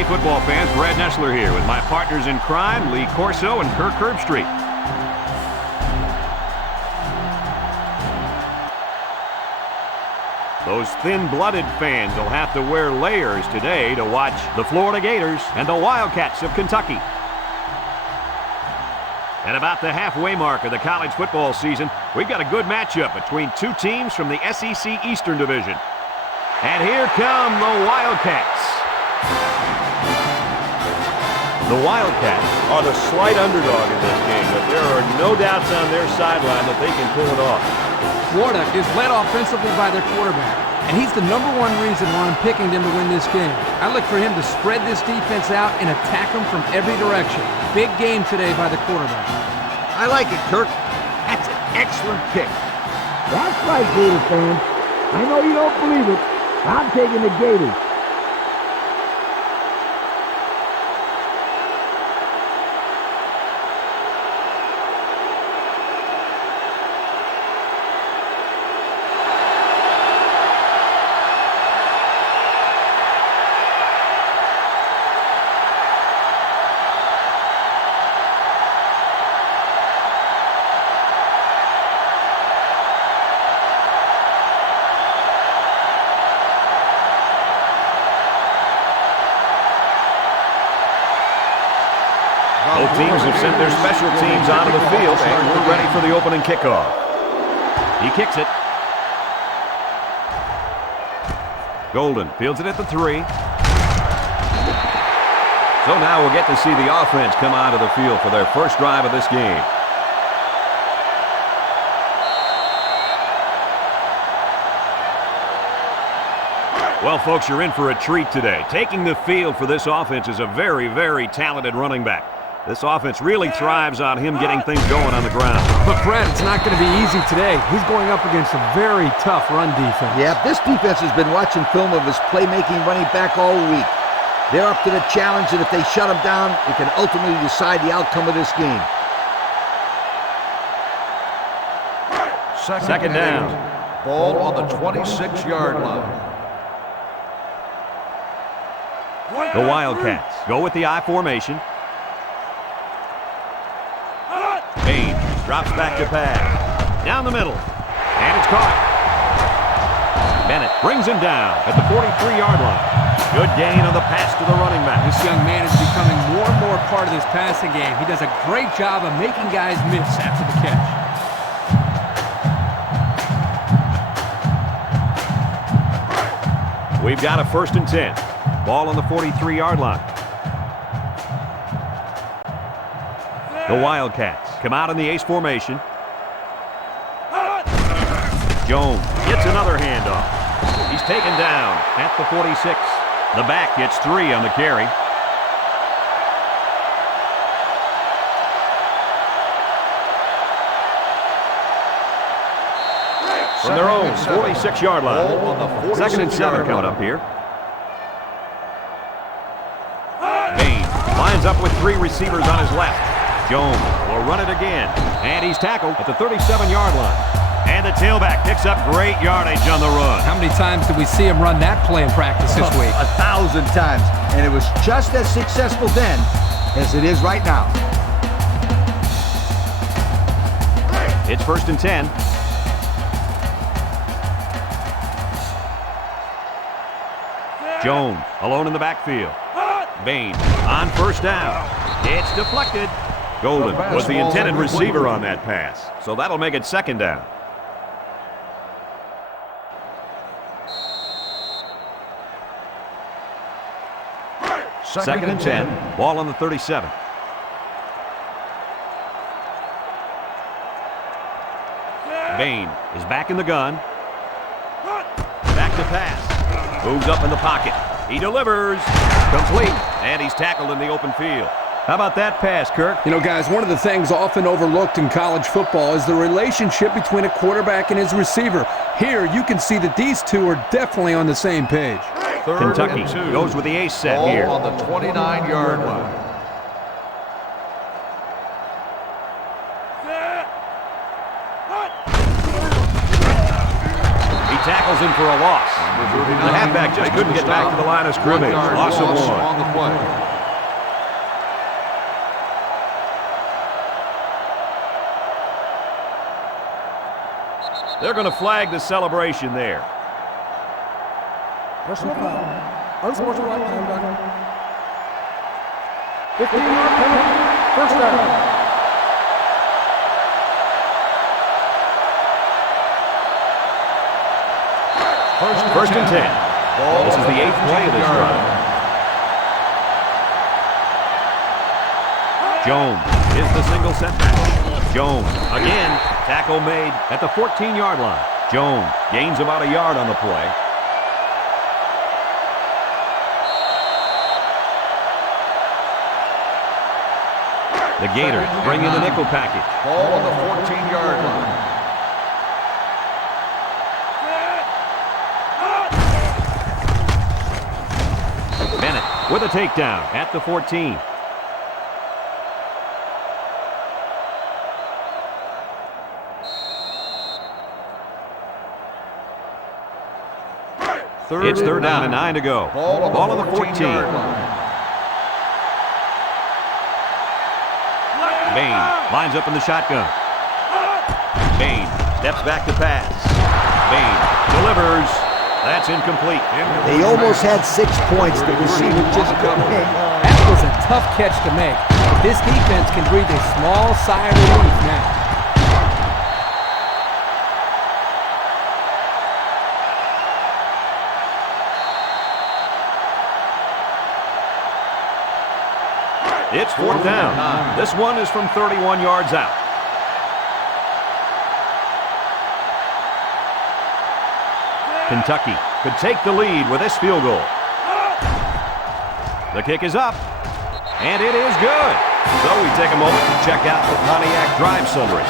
Hey, football fans, Brad Nessler here with my partners in crime, Lee Corso and Kirk Herbstreit. Those thin-blooded fans will have to wear layers today to watch the Florida Gators and the Wildcats of Kentucky. At about the halfway mark of the college football season, we've got a good matchup between two teams from the SEC Eastern Division. And here come the Wildcats. The Wildcats are the slight underdog in this game, but there are no doubts on their sideline that they can pull it off. Florida is led offensively by their quarterback, and he's the #1 reason why I'm picking them to win this game. I look for him to spread this defense out and attack them from every direction. Big game today by the quarterback. I like it, Kirk. That's an excellent pick. That's right, Gator fans. I know you don't believe it. I'm taking the Gators. Both teams have sent their special teams onto the field, and we're ready for the opening kickoff. He kicks it. Golden fields it at the 3. So now we'll get to see the offense come onto the field for their first drive of this game. Well, folks, you're in for a treat today. Taking the field for this offense is a very, very talented running back. This offense really thrives on him getting things going on the ground. But, Brad, it's not going to be easy today. He's going up against a very tough run defense. Yeah, this defense has been watching film of his playmaking running back all week. They're up to the challenge, and if they shut him down, it can ultimately decide the outcome of this game. Second down. Ball on the 26-yard line. The Wildcats go with the I formation. Bain drops back to pass. Down the middle. And it's caught. Bennett brings him down at the 43-yard line. Good gain on the pass to the running back. This young man is becoming more and more part of this passing game. He does a great job of making guys miss after the catch. We've got a 1st and 10. Ball on the 43-yard line. The Wildcats come out in the ace formation. Jones gets another handoff. He's taken down at the 46. The back gets 3 on the carry. From their own 46-yard line. 2nd and 7 coming up here. Bain lines up with 3 receivers on his left. Jones will run it again. And he's tackled at the 37-yard line. And the tailback picks up great yardage on the run. How many times did we see him run that play in practice this week? 1,000 times. And it was just as successful then as it is right now. It's 1st and 10. Jones alone in the backfield. Bain on 1st down. It's deflected. Golden was the intended receiver on that pass, so that'll make it 2nd down. Second and 10. Ball on the 37. Bain is back in the gun. Back to pass. Moves up in the pocket. He delivers. Complete. And he's tackled in the open field. How about that pass, Kirk? You know, guys, one of the things often overlooked in college football is the relationship between a quarterback and his receiver. Here, you can see that these two are definitely on the same page. Kentucky goes with the ace set here. Ball on the 29-yard line. He tackles tackles in for a loss. The halfback just couldn't get back to the line of scrimmage. Loss of 1. On the play. They're going to flag the celebration there. Personal foul. Unsportsmanlike conduct. 15-yard penalty. First down. First and 10. This is the 8th play of this drive. Jones is the single setback. Jones again. Tackle made at the 14-yard line. Jones gains about a yard on the play. The Gators bring in the nickel package. Ball on the 14-yard line. Bennett with a takedown at the 14. It's third down and 9 to go. Ball on the 14. Bain lines up in the shotgun. Bain steps back to pass. Bain delivers. That's incomplete. They almost had 6 points. The receiver just couldn't hit. That was a tough catch to make. But this defense can breathe a small sigh of relief now. It's fourth down. This one is from 31 yards out. Kentucky could take the lead with this field goal. The kick is up, and it is good. So we take a moment to check out the Pontiac drive summary.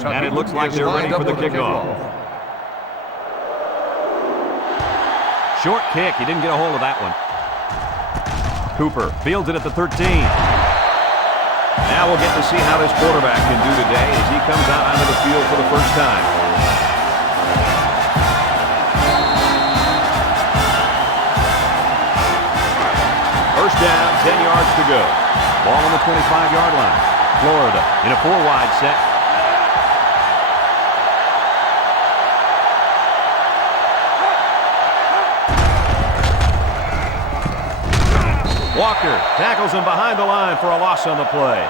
And it looks like they're ready for the kickoff. Short kick. He didn't get a hold of that one. Cooper fields it at the 13. Now we'll get to see how this quarterback can do today as he comes out onto the field for the first time. First down, 10 yards to go. Ball on the 25-yard line. Florida in a 4-wide set. Walker tackles him behind the line for a loss on the play.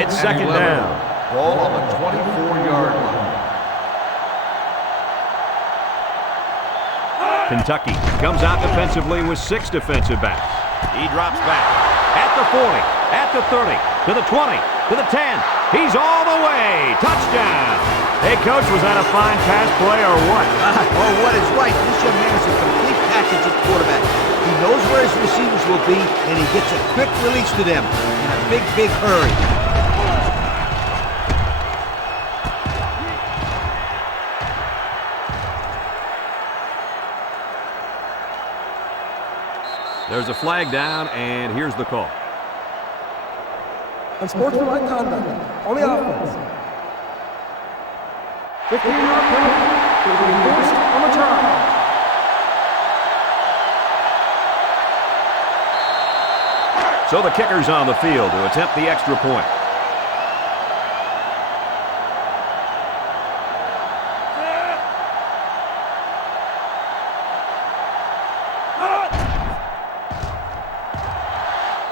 It's second down. Ball on the 24-yard line. Kentucky comes out defensively with 6 defensive backs. He drops back at the 40, at the 30, to the 20, to the 10. He's all the way. Touchdown. Hey, Coach, was that a fine pass play or what? What is right? This young man is a complete package at quarterback. He knows where his receivers will be, and he gets a quick release to them in a big, big hurry. There's a flag down, and here's the call. Unsportsmanlike conduct on the offense. 15-yard penalty will be enforced on the try. So the kicker's on the field to attempt the extra point.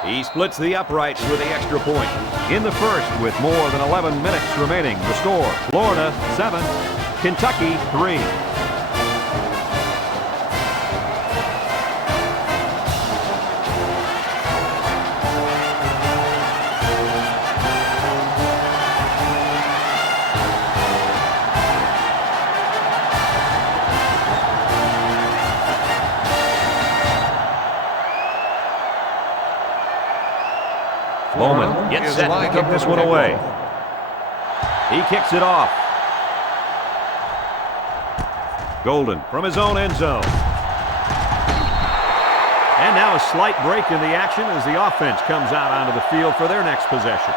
He splits the uprights with the extra point. In the first, with more than 11 minutes remaining, the score, Florida 7, Kentucky 3. Gets is set to lined kick up this for one kickoff. away. He kicks it off. Golden from his own end zone. And now a slight break in the action as the offense comes out onto the field for their next possession.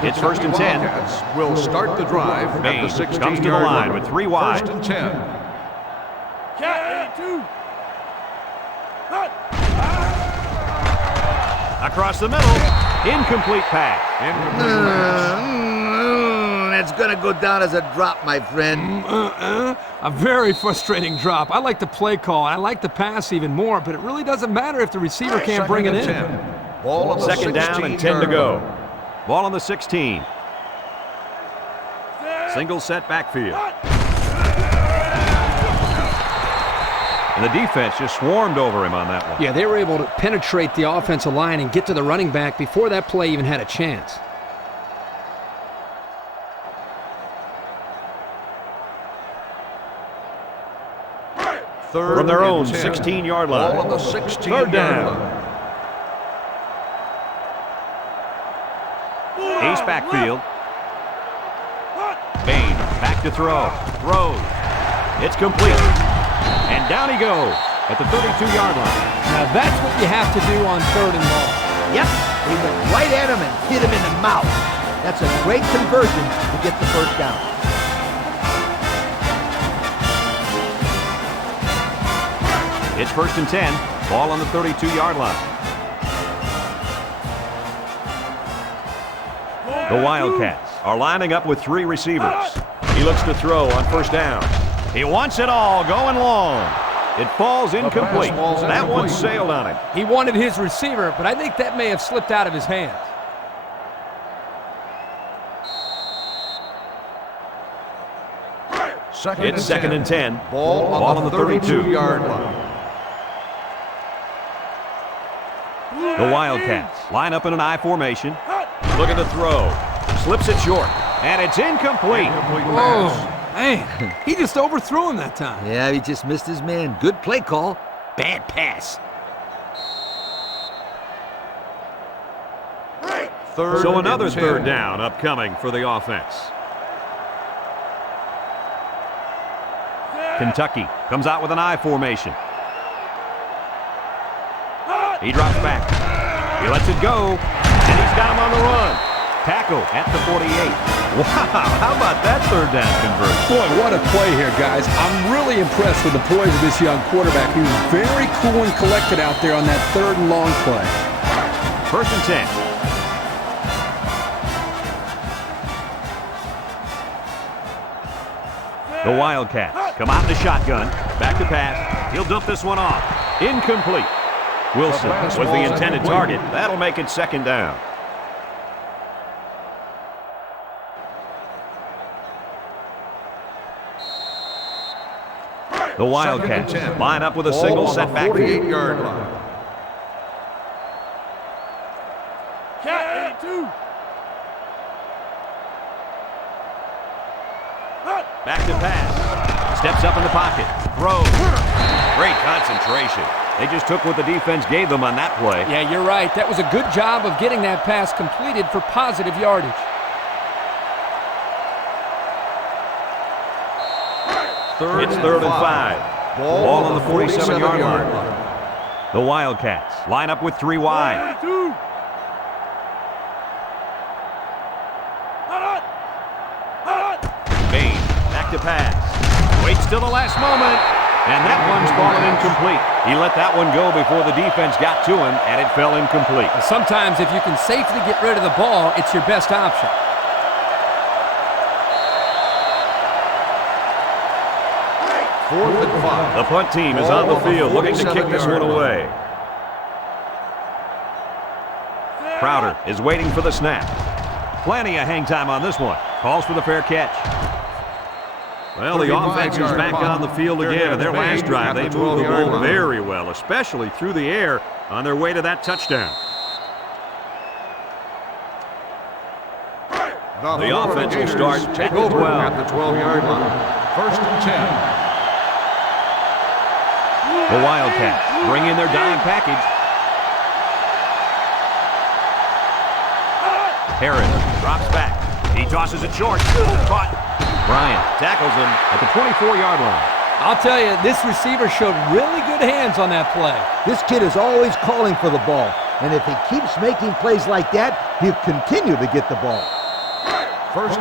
It's 1st and 10. Wildcats will start the drive at the Bain 16-yard comes to the line with 3 wide. 1st and 10. Across the middle. Incomplete pass. That's going to go down as a drop, my friend. A very frustrating drop. I like the play call. I like the pass even more, but it really doesn't matter if the receiver can't bring it in. 10. Ball on the 2nd down and 10 to go. line. Ball on the 16. Single set backfield. And the defense just swarmed over him on that one. Yeah, they were able to penetrate the offensive line and get to the running back before that play even had a chance. Third From their and own 10. 16-yard Ball line. on the 3rd 16-yard down. line. Ace backfield. Bain back to throw. Throws. It's complete. And down he goes at the 32-yard line. Now that's what you have to do on 3rd and long. Yep, he went right at him and hit him in the mouth. That's a great conversion to get the first down. It's 1st and 10. Ball on the 32-yard line. The Wildcats are lining up with 3 receivers. He looks to throw on 1st down. He wants it all going long. It falls incomplete. That one sailed on him. He wanted his receiver, but I think that may have slipped out of his hands. It's 2nd and 10. Ball on the 32-yard line. The Wildcats line up in an I formation. Looking to throw. Slips it short. And it's incomplete. Oh, man. He just overthrew him that time. Yeah, he just missed his man. Good play call. Bad pass. So another 3rd down upcoming for the offense. Kentucky comes out with an I formation. He drops back. He lets it go. And he's got him on the run. Tackle at the 48. Wow, how about that 3rd down conversion? Boy, what a play here, guys. I'm really impressed with the poise of this young quarterback. He was very cool and collected out there on that 3rd and long play. 1st and 10. The Wildcats come out in the shotgun. Back to pass. He'll dump this one off. Incomplete. Wilson was the intended target. That'll make it 2nd down. The Wildcats line up with a single set backfield. 48-yard line. Back to pass. Steps up in the pocket. Throws. Great concentration. They just took what the defense gave them on that play. Yeah, you're right. That was a good job of getting that pass completed for positive yardage. It's 3rd and 5. Ball on the 47-yard line. The Wildcats line up with 3 wide. Bain back to pass. Waits till the last moment. And that one's fallen incomplete. He let that one go before the defense got to him, and it fell incomplete. Sometimes if you can safely get rid of the ball, it's your best option. Fourth and 5. The punt team is on the field looking to kick this one away. Crowder is waiting for the snap. Plenty of hang time on this one. Calls for the fair catch. Well, the offense is back on the field again. In their last drive, they moved the ball very well, especially through the air on their way to that touchdown. The offense will start Take at the over 12. at the 12-yard line. 1st and 10. The Wildcats bring in their dime package. Harris drops back. He tosses it short. Caught. Bryant tackles him at the 24-yard line. I'll tell you, this receiver showed really good hands on that play. This kid is always calling for the ball, and if he keeps making plays like that, he'll continue to get the ball.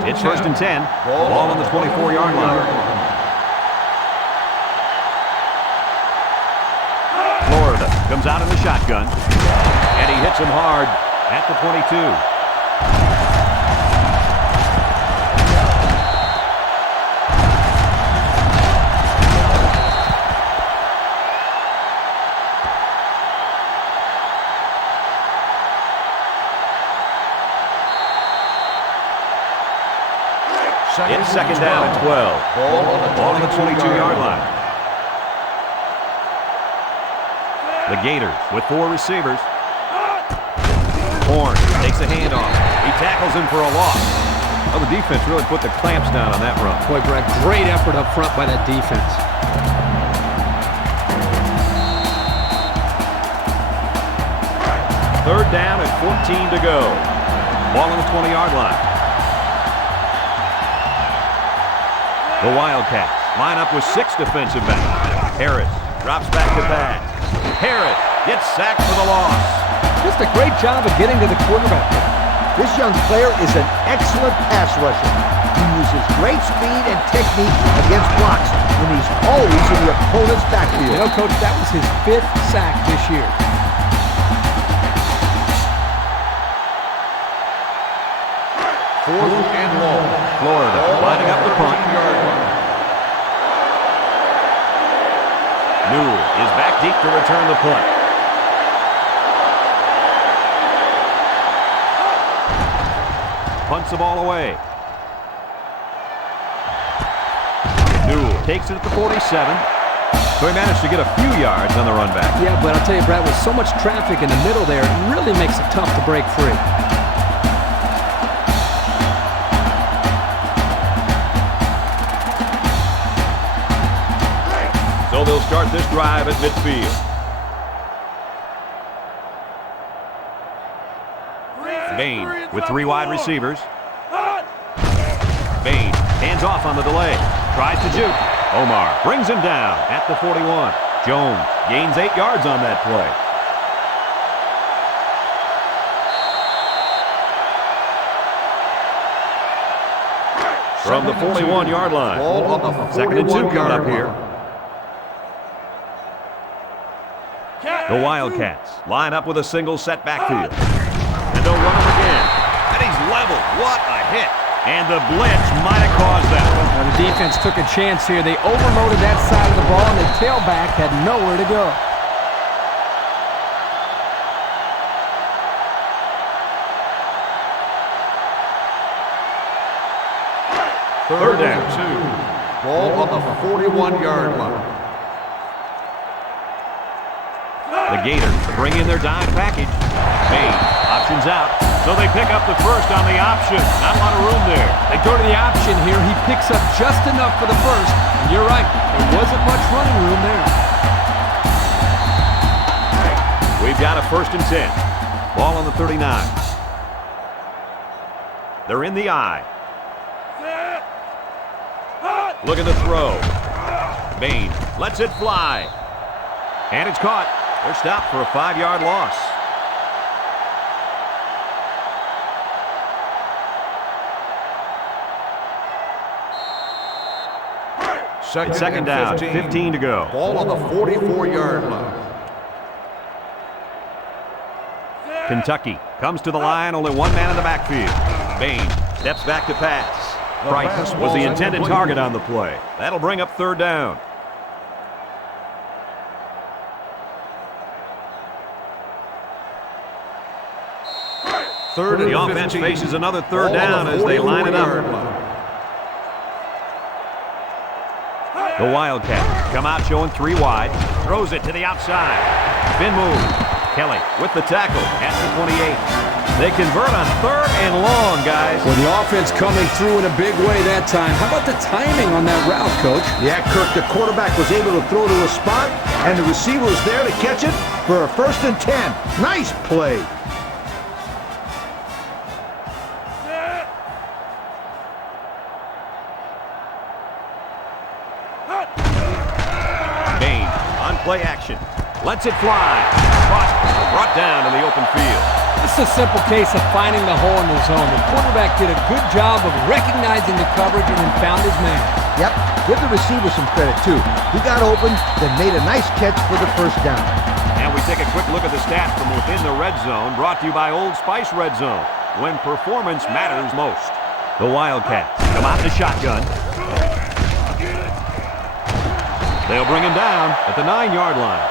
It's first and 10. Ball on the 24-yard line. Florida comes out in the shotgun, and he hits him hard at the 22. It's second down and 12. Ball on the 22-yard line. The Gators with 4 receivers. Horn takes a handoff. He tackles him for a loss. Well, the defense really put the clamps down on that run. Boy, Brad, great effort up front by that defense. Third down and 14 to go. Ball on the 20-yard line. The Wildcats line up with 6 defensive backs. Harris drops back to pass. Harris gets sacked for the loss. Just a great job of getting to the quarterback. This young player is an excellent pass rusher. He uses great speed and technique against blocks, and he's always in the opponent's backfield. You know, Coach, that was his 5th sack this year. Fourth and long. Florida lining up the punt. Newell is back deep to return the punt. Punts the ball away. Newell takes it at the 47. So he managed to get a few yards on the run back. Yeah, but I'll tell you, Brad, with so much traffic in the middle there, it really makes it tough to break free. So they'll start this drive at midfield. Bain with 3 wide receivers. Bain hands off on the delay. Tries to juke. Omar brings him down at the 41. Jones gains 8 yards on that play. From the 41-yard line. Ball on the 2nd and 2 coming up here. The Wildcats line up with a single set backfield. And they'll run him again. And he's level. What a hit. And the blitz might have caused that one. Now, the defense took a chance here. They overloaded that side of the ball, and the tailback had nowhere to go. Third and 2. Ball on the 41-yard line. The Gators bring in their dime package. Bain options out. So they pick up the first on the option. Not a lot of room there. They go to the option here. He picks up just enough for the first. And you're right, there wasn't much running room there. We've got a 1st and 10. Ball on the 39. They're in the eye. Looking to throw. Bain lets it fly. And it's caught. They're stopped for a 5-yard loss. Second down, 15 to go. Ball on the 44-yard line. Kentucky comes to the line, only 1 man in the backfield. Bain steps back to pass. Price was the intended target on the play. That'll bring up 3rd down. Third and The offense 15. faces another 3rd Ball down on the as they line it up. 44-yard line. The Wildcats come out showing 3 wide. Throws it to the outside. Spin move. Kelly with the tackle at the 28. They convert on 3rd and long, guys. Well, the offense coming through in a big way that time. How about the timing on that route, Coach? Yeah, Kirk, the quarterback was able to throw to a spot, And the receiver was there to catch it for a 1st and 10. Nice play. Bain on play action. Lets it fly. Caught, brought down in the open field. This is a simple case of finding the hole in the zone. The quarterback did a good job of recognizing the coverage and then found his man. Yep, give the receiver some credit, too. He got open, then made a nice catch for the 1st down. And we take a quick look at the stats from within the red zone, brought to you by Old Spice Red Zone, when performance matters most. The Wildcats come out in the shotgun. They'll bring him down at the 9-yard line.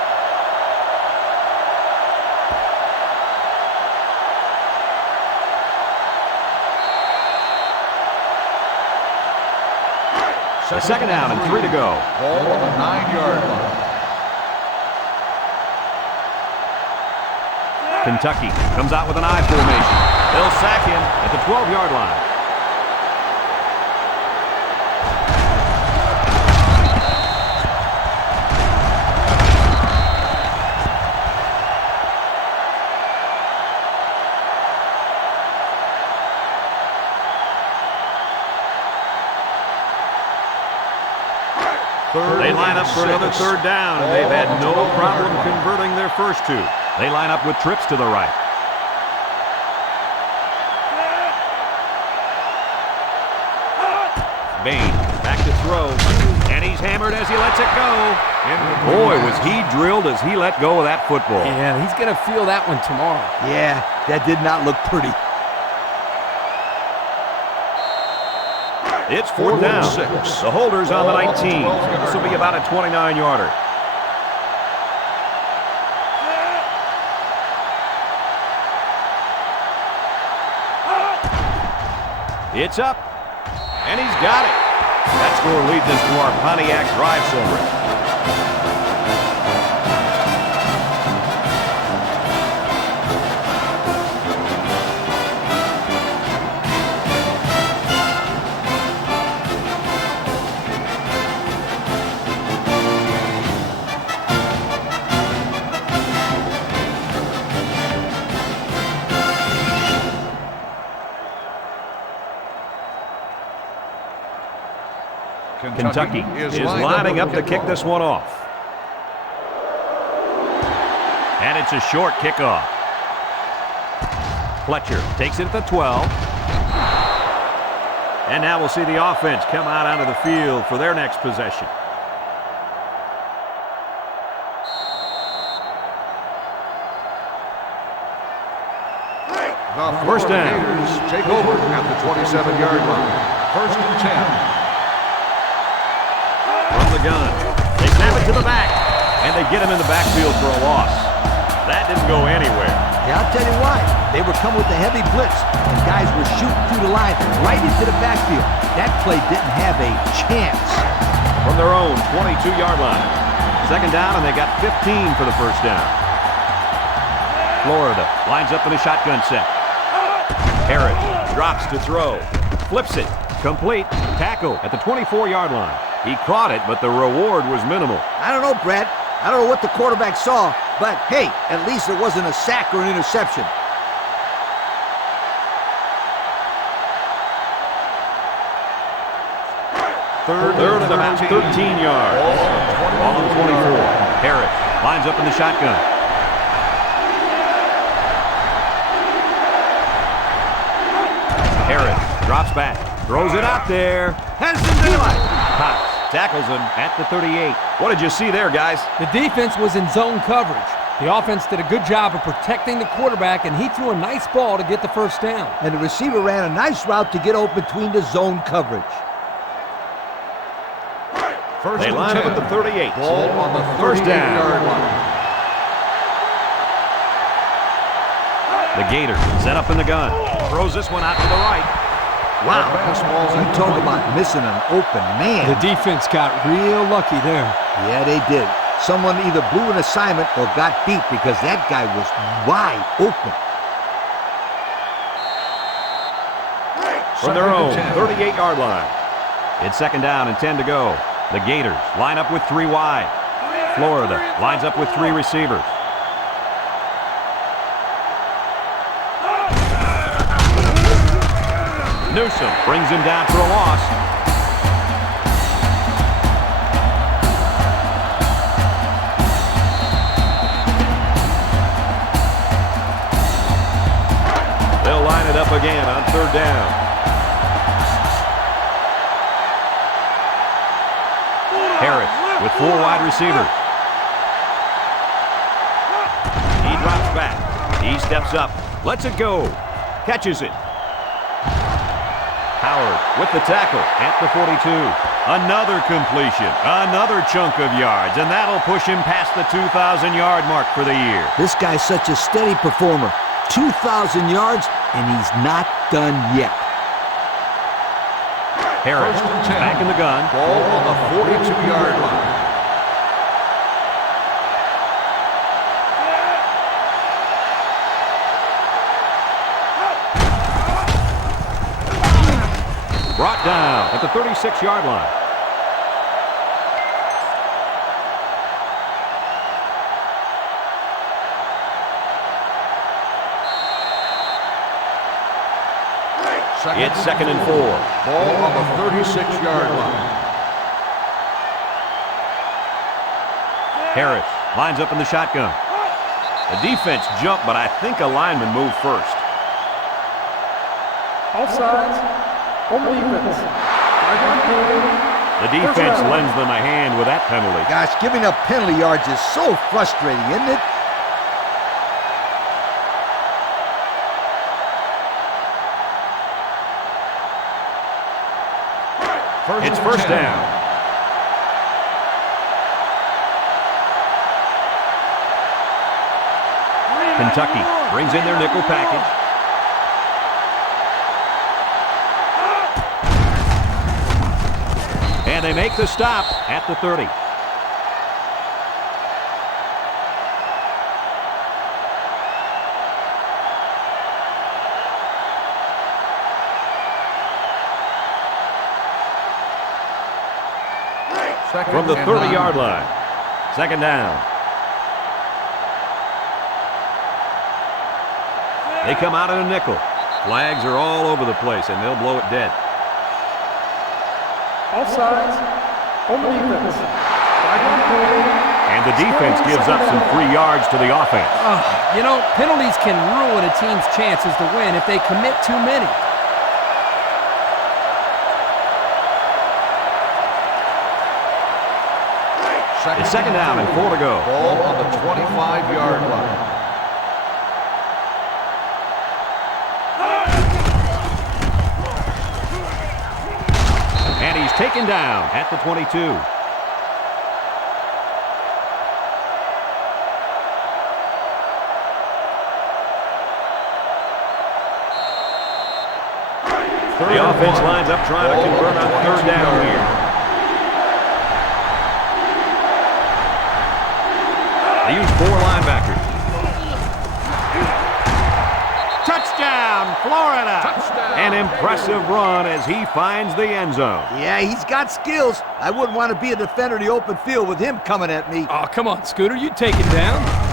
A 2nd down and 3 to go. Ball on the 9-yard line. Kentucky comes out with an I formation. They'll sack him at the 12-yard line. They line up for another 3rd down, and they've had no problem converting their first 2. They line up with trips to the right. Bain back to throw, and he's hammered as he lets it go. Boy, was he drilled as he let go of that football. Yeah, he's going to feel that one tomorrow. Yeah, that did not look pretty. It's 4th down. The holder's on the 19. This will be about a 29-yarder. It's up, and he's got it. That score leads us to our Pontiac drive summary. Kentucky is lining up to kick this one off. And it's a short kickoff. Fletcher takes it at the 12. And now we'll see the offense come out onto the field for their next possession. The First Florida down. Gators take over at the 27-yard line. 1st and 10. From the gun. They snap it to the back, and they get him in the backfield for a loss. That didn't go anywhere. Yeah, I'll tell you why. They were coming with a heavy blitz, and guys were shooting through the line right into the backfield. That play didn't have a chance. From their own 22-yard line. 2nd down, and they got 15 for the 1st down. Florida lines up in a shotgun set. Harris drops to throw. Flips it. Complete. Tackle at the 24-yard line. He caught it, but the reward was minimal. I don't know, Brad. I don't know what the quarterback saw, but hey, at least it wasn't a sack or an interception. Third and about 13 yards. Ball on the 24. Harris lines up in the shotgun. Harris drops back. Throws it out there. Has some daylight. Pops tackles him at the 38. What did you see there, guys? The defense was in zone coverage. The offense did a good job of protecting the quarterback, and he threw a nice ball to get the 1st down. And the receiver ran a nice route to get open between the zone coverage. They line up at the 38. Ball on the 1st down. 38-yard line. The Gators set up in the gun. Throws this one out to the right. Wow. You talk about missing an open man. The defense got real lucky there. Yeah, they did. Someone either blew an assignment or got beat because that guy was wide open. From their own 38-yard line. It's 2nd down and 10 to go. The Gators line up with 3 wide. Florida lines up with 3 receivers. Newsom brings him down for a loss. They'll line it up again on 3rd down. Harris with 4 wide receivers. He drops back. He steps up. Lets it go. Catches it. Howard with the tackle at the 42. Another completion. Another chunk of yards. And that'll push him past the 2,000-yard mark for the year. This guy's such a steady performer. 2,000 yards, and he's not done yet. Harris back in the gun. Ball on the 42-yard line. Brought down at the 36-yard line. It's 2nd and 4. Ball on the 36-yard line. Harris lines up in the shotgun. The defense jumped, but I think a lineman moved first. Offsides. Home defense. The defense lends them a hand with that penalty. Gosh, giving up penalty yards is so frustrating, isn't it? It's 1st down. Kentucky brings in their nickel package. And they make the stop at the 30. From the 30-yard line. 2nd down. They come out in a nickel. Flags are all over the place, and they'll blow it dead. Offsides. Home defense. And the defense gives up some free yards to the offense. You know, penalties can ruin a team's chances to win if they commit too many. It's 2nd down and 4 to go. Ball on the 25-yard line. And he's taken down at the 22. The offense lines up trying to convert on 3rd down here. They use 4 linebackers. Touchdown, Florida! Touchdown. An impressive run as he finds the end zone. Yeah, he's got skills. I wouldn't want to be a defender in the open field with him coming at me. Oh, come on, Scooter. You take it down.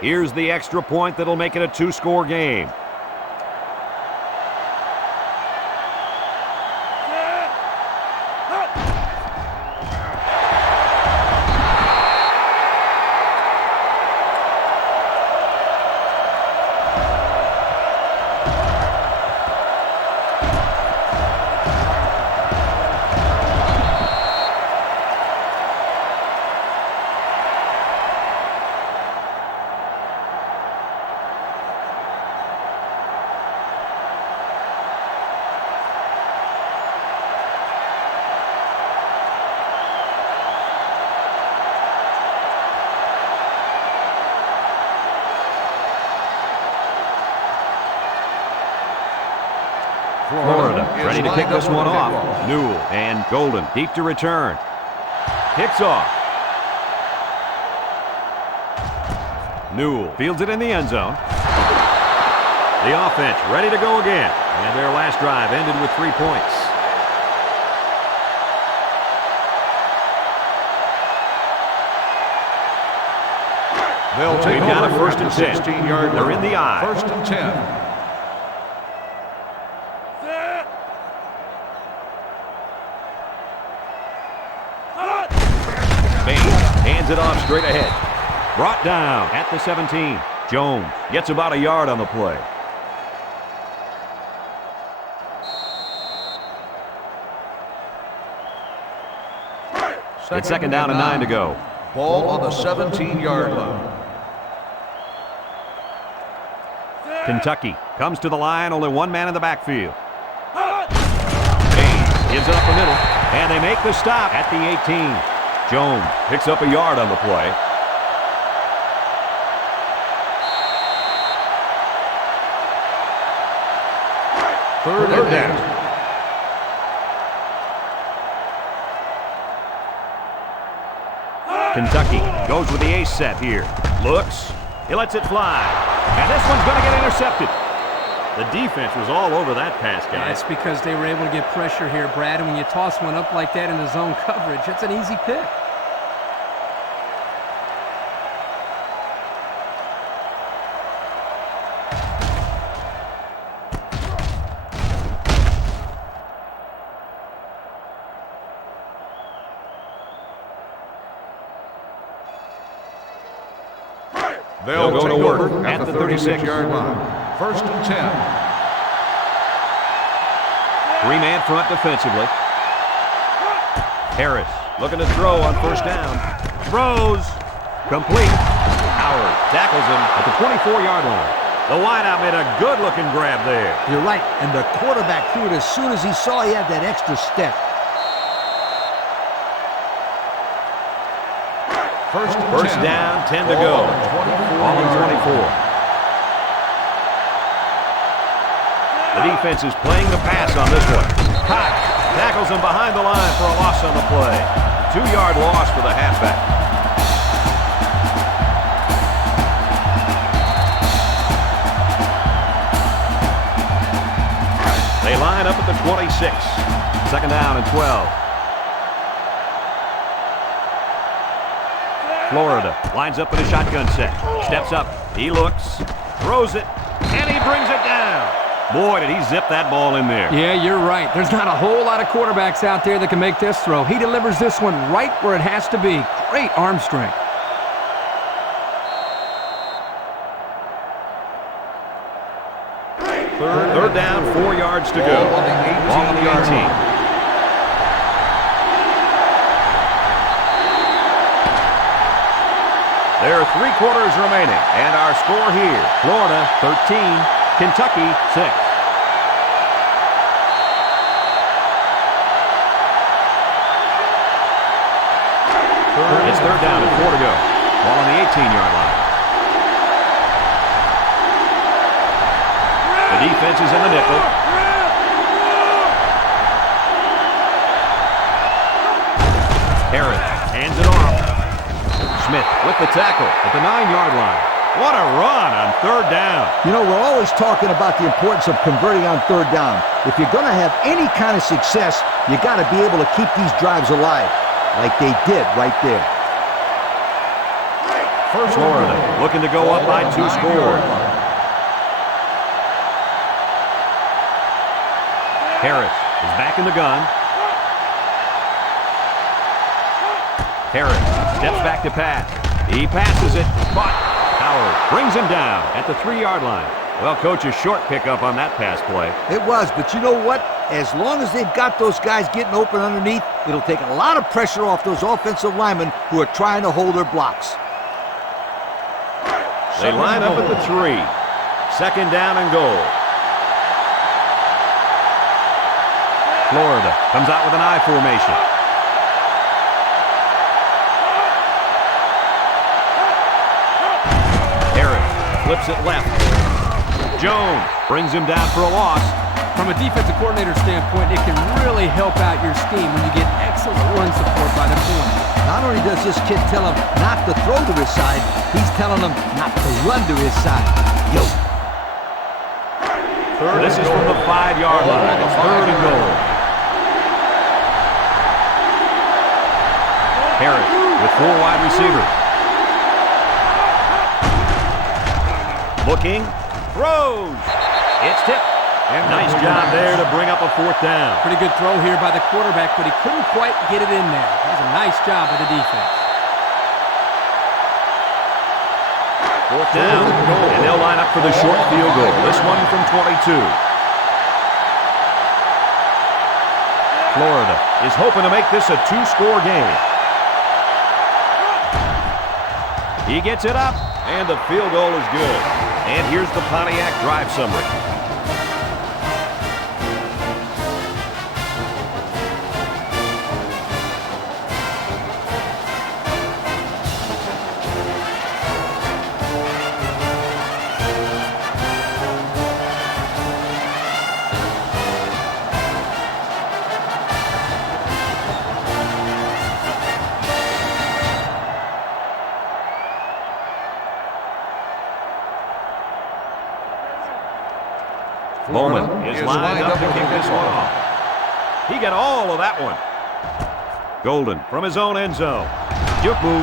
Here's the extra point that'll make it a 2-score game. Florida ready to kick this one off. Newell and Golden deep to return. Kicks off. Newell fields it in the end zone. The offense ready to go again. And their last drive ended with 3 points. They'll take We've got over a first at and the 10. 16-yard They're line. in the eye. First and 10. Hands it off straight ahead. Brought down at the 17. Jones gets about a yard on the play. It's second down and 9 to go. Ball on the 17-yard line. Kentucky comes to the line, only one man in the backfield. Haynes gives it up the middle, and they make the stop at the 18. Jones picks up a yard on the play. Third down. Kentucky goes with the ace set here. Looks. He lets it fly. And this one's going to get intercepted. The defense was all over that pass, guys. That's because they were able to get pressure here, Brad. And when you toss one up like that in the zone coverage, it's an easy pick. They'll go to take work over at at the the 36. 36-yard line. First and 10. Three-man front defensively. Harris looking to throw on first down. Throws. Complete. Howard tackles him at the 24-yard line. The wideout made a good-looking grab there. You're right, and the quarterback threw it as soon as he saw he had that extra step. First down, 10 to go. Ball on 24. The defense is playing the pass on this one. Cox tackles him behind the line for a loss on the play. 2-yard loss for the halfback. They line up at the 26. Second down and 12. Florida lines up in a shotgun set. Steps up. He looks. Throws it. And he brings it down. Boy, did he zip that ball in there. Yeah, you're right. There's not a whole lot of quarterbacks out there that can make this throw. He delivers this one right where it has to be. Great arm strength. Third down, 4 yards to go. Ball on the 18. There are 3 quarters remaining, and our score here, Florida 13, Kentucky 6. It's third down and 4 to go. Ball on the 18-yard line. The defense is in the nickel. Harris hands it off. Smith with the tackle at the 9-yard line. What a run on third down. You know, we're always talking about the importance of converting on third down. If you're going to have any kind of success, you got to be able to keep these drives alive, like they did right there. Florida looking to go up by 2 scores. Harris is back in the gun. Harris steps back to pass. He passes it, but Howard brings him down at the 3-yard line. Well, Coach, a short pickup on that pass play. It was, but you know what? As long as they've got those guys getting open underneath, it'll take a lot of pressure off those offensive linemen who are trying to hold their blocks. They line up at the 3. Second down and goal. Florida comes out with an I formation. Harris flips it left. Jones brings him down for a loss. From a defensive coordinator standpoint, it can really help out your scheme when you get excellent run support by the corner. Not only does this kid tell him not to throw to his side, he's telling him not to run to his side. Yo. This is from the 5-yard line. It's 3rd and goal. Harris with 4 wide receivers. Looking, throws. It's tipped. Nice job there to bring up a 4th down. Pretty good throw here by the quarterback, but he couldn't quite get it in there. That was a nice job by the defense. 4th down, and they'll line up for the short field goal. This one from 22. Florida is hoping to make this a 2-score game. He gets it up, and the field goal is good. And here's the Pontiac drive summary. Bowman is lined up to kick this one off. He got all of that one. Golden from his own end zone. Juke move.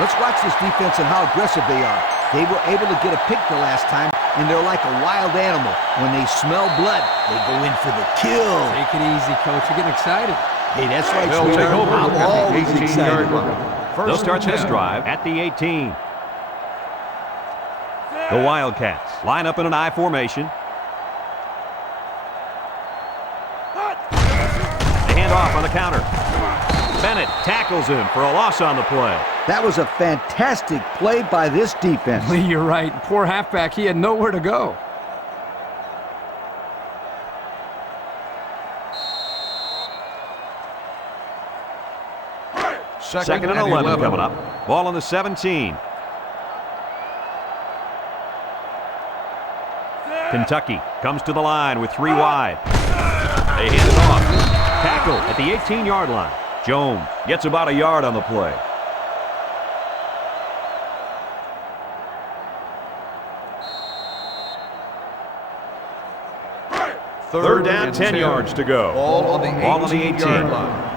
Let's watch this defense and how aggressive they are. They were able to get a pick the last time, and they're like a wild animal. When they smell blood, they go in for the kill. Take it easy, Coach. You're getting excited. Hey, that's right, They'll take over I'm at the always 18-yard excited. line. They'll First start and this 10. drive at the 18. The Wildcats line up in an I formation. They hand off on the counter. Bennett tackles him for a loss on the play. That was a fantastic play by this defense. Lee, you're right. Poor halfback. He had nowhere to go. Second and 11 coming up. Ball on the 17. Kentucky comes to the line with 3 wide. They hand it off. Tackle at the 18-yard line. Jones gets about a yard on the play. Third down, 10 yards to go. Ball on the 18-yard line.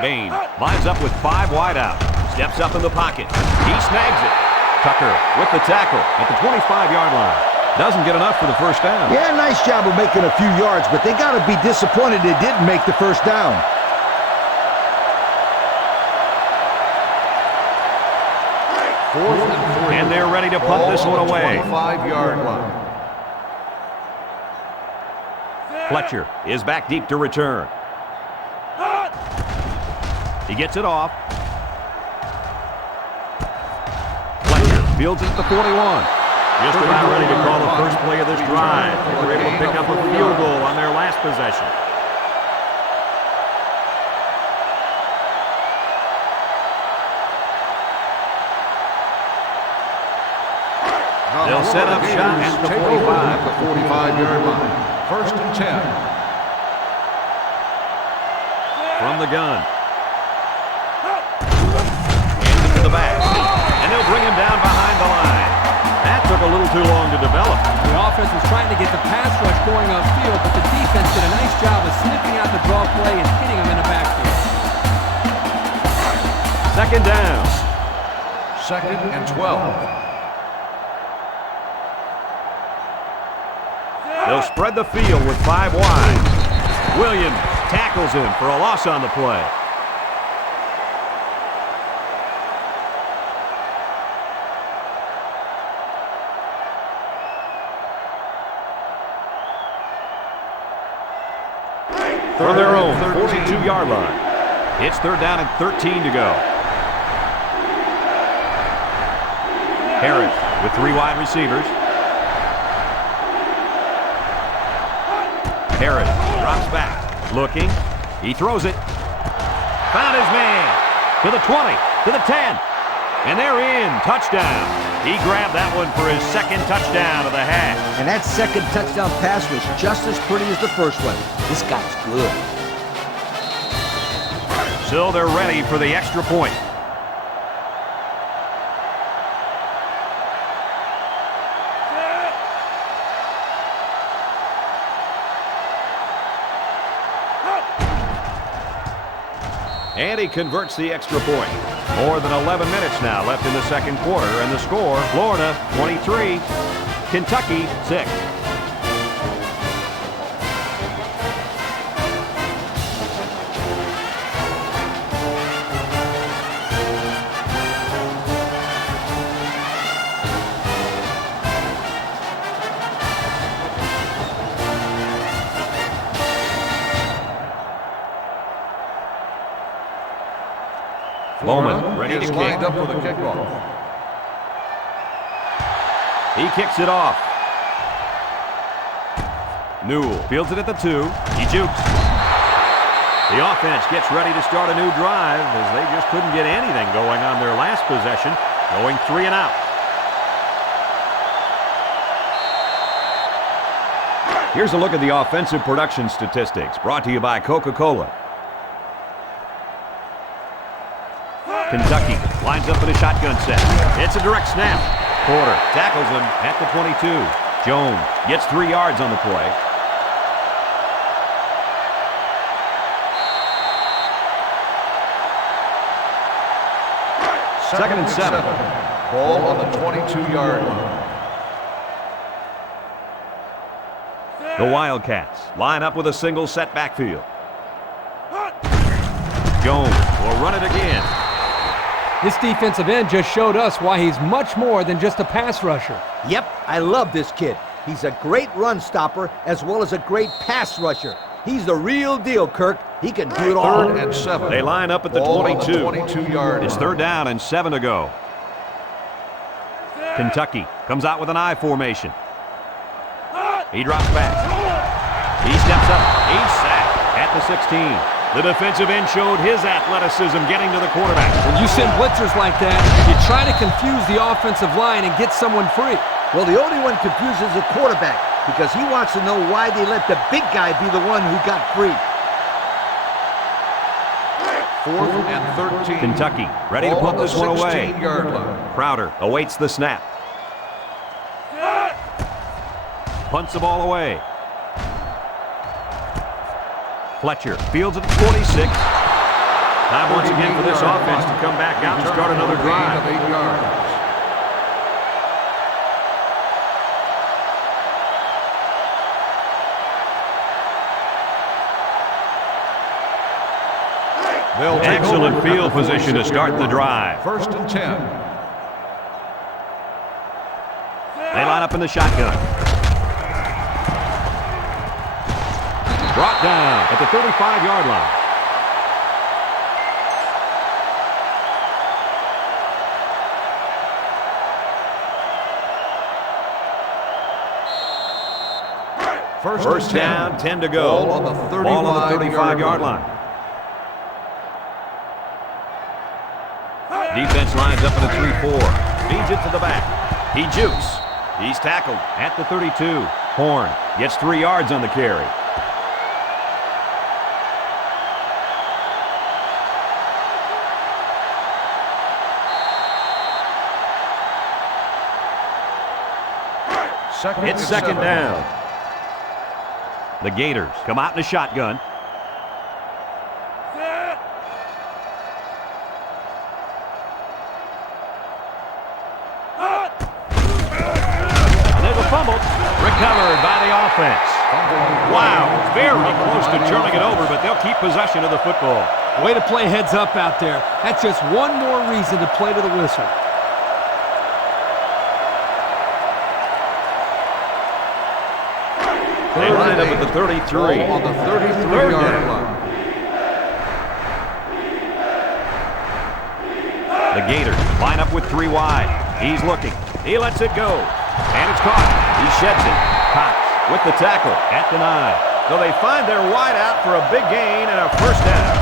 Bain lines up with 5 wide out. Steps up in the pocket. He snags it. Tucker with the tackle at the 25-yard line. Doesn't get enough for the first down. Yeah, nice job of making a few yards, but they got to be disappointed they didn't make the first down. And they're ready to punt this one away. 25-yard line. Fletcher is back deep to return. He gets it off. Fletcher fields it at the 41. Just about ready to call the first play of this drive. They were able to pick up a field goal on their last possession. They'll set up shop at the 45. The 45-yard line. First and 10. From the gun. Hands it to the back. And they'll bring him down behind the line. That took a little too long to develop. The offense was trying to get the pass rush going upfield, but the defense did a nice job of sniffing out the draw play and hitting him in the backfield. Second down. Second and 12. They'll spread the field with 5 wide. Williams tackles him for a loss on the play. From their own 42-yard line. It's third down and 13 to go. Harris with 3 wide receivers. Harris drops back. Looking. He throws it. Found his man. To the 20. To the 10. And they're in. Touchdown. He grabbed that one for his second touchdown of the half. And that second touchdown pass was just as pretty as the first one. This guy's good. So they're ready for the extra point. And he converts the extra point. More than 11 minutes now left in the second quarter, and the score, Florida 23, Kentucky 6. Bowman ready to kick. Lined up for the kickoff. He kicks it off. Newell fields it at the 2. He jukes. The offense gets ready to start a new drive as they just couldn't get anything going on their last possession, going 3 and out. Here's a look at the offensive production statistics brought to you by Coca-Cola. Kentucky lines up in a shotgun set. It's a direct snap. Porter tackles him at the 22. Jones gets 3 yards on the play. Second and 7. Ball on the 22-yard line. The Wildcats line up with a single set backfield. Jones will run it again. This defensive end just showed us why he's much more than just a pass rusher. Yep, I love this kid. He's a great run stopper as well as a great pass rusher. He's the real deal, Kirk. He can do it all. 3rd and 7. They line up at the Ball on 22. the 22-yard It's line. 3rd down and 7 to go. Kentucky comes out with an I formation. He drops back. He steps up. He's sacked at the 16. The defensive end showed his athleticism getting to the quarterback. When you send blitzers like that, you try to confuse the offensive line and get someone free. Well, the only one confused is the quarterback because he wants to know why they let the big guy be the one who got free. 4th and 13. Kentucky ready to Ball put on this one the away. 16-yard line. Crowder awaits the snap. Punts the ball away. Fletcher fields at the 46. Time once again for this offense to come back out and start another drive. Of 8 yards. They'll take Excellent over field at the position to start the 46-yard drive. line. 1st and 10. They line up in the shotgun. Brought down at the 35-yard line. First down, 10 to go. Ball on the 35-yard line. Defense lines up in a 3-4. Feeds it to the back. He jukes. He's tackled at the 32. Horn gets 3 yards on the carry. It's second down. The Gators come out in a shotgun. And there's a fumble. Recovered by the offense. Wow, very close to turning it over, but they'll keep possession of the football. Way to play heads up out there. That's just one more reason to play to the whistle. They line up at the 33. Ball on the 33-yard line. The Gators line up with 3 wide. He's looking. He lets it go. And it's caught. He sheds it. Cox with the tackle at the 9. So they find their wide out for a big gain and a first down.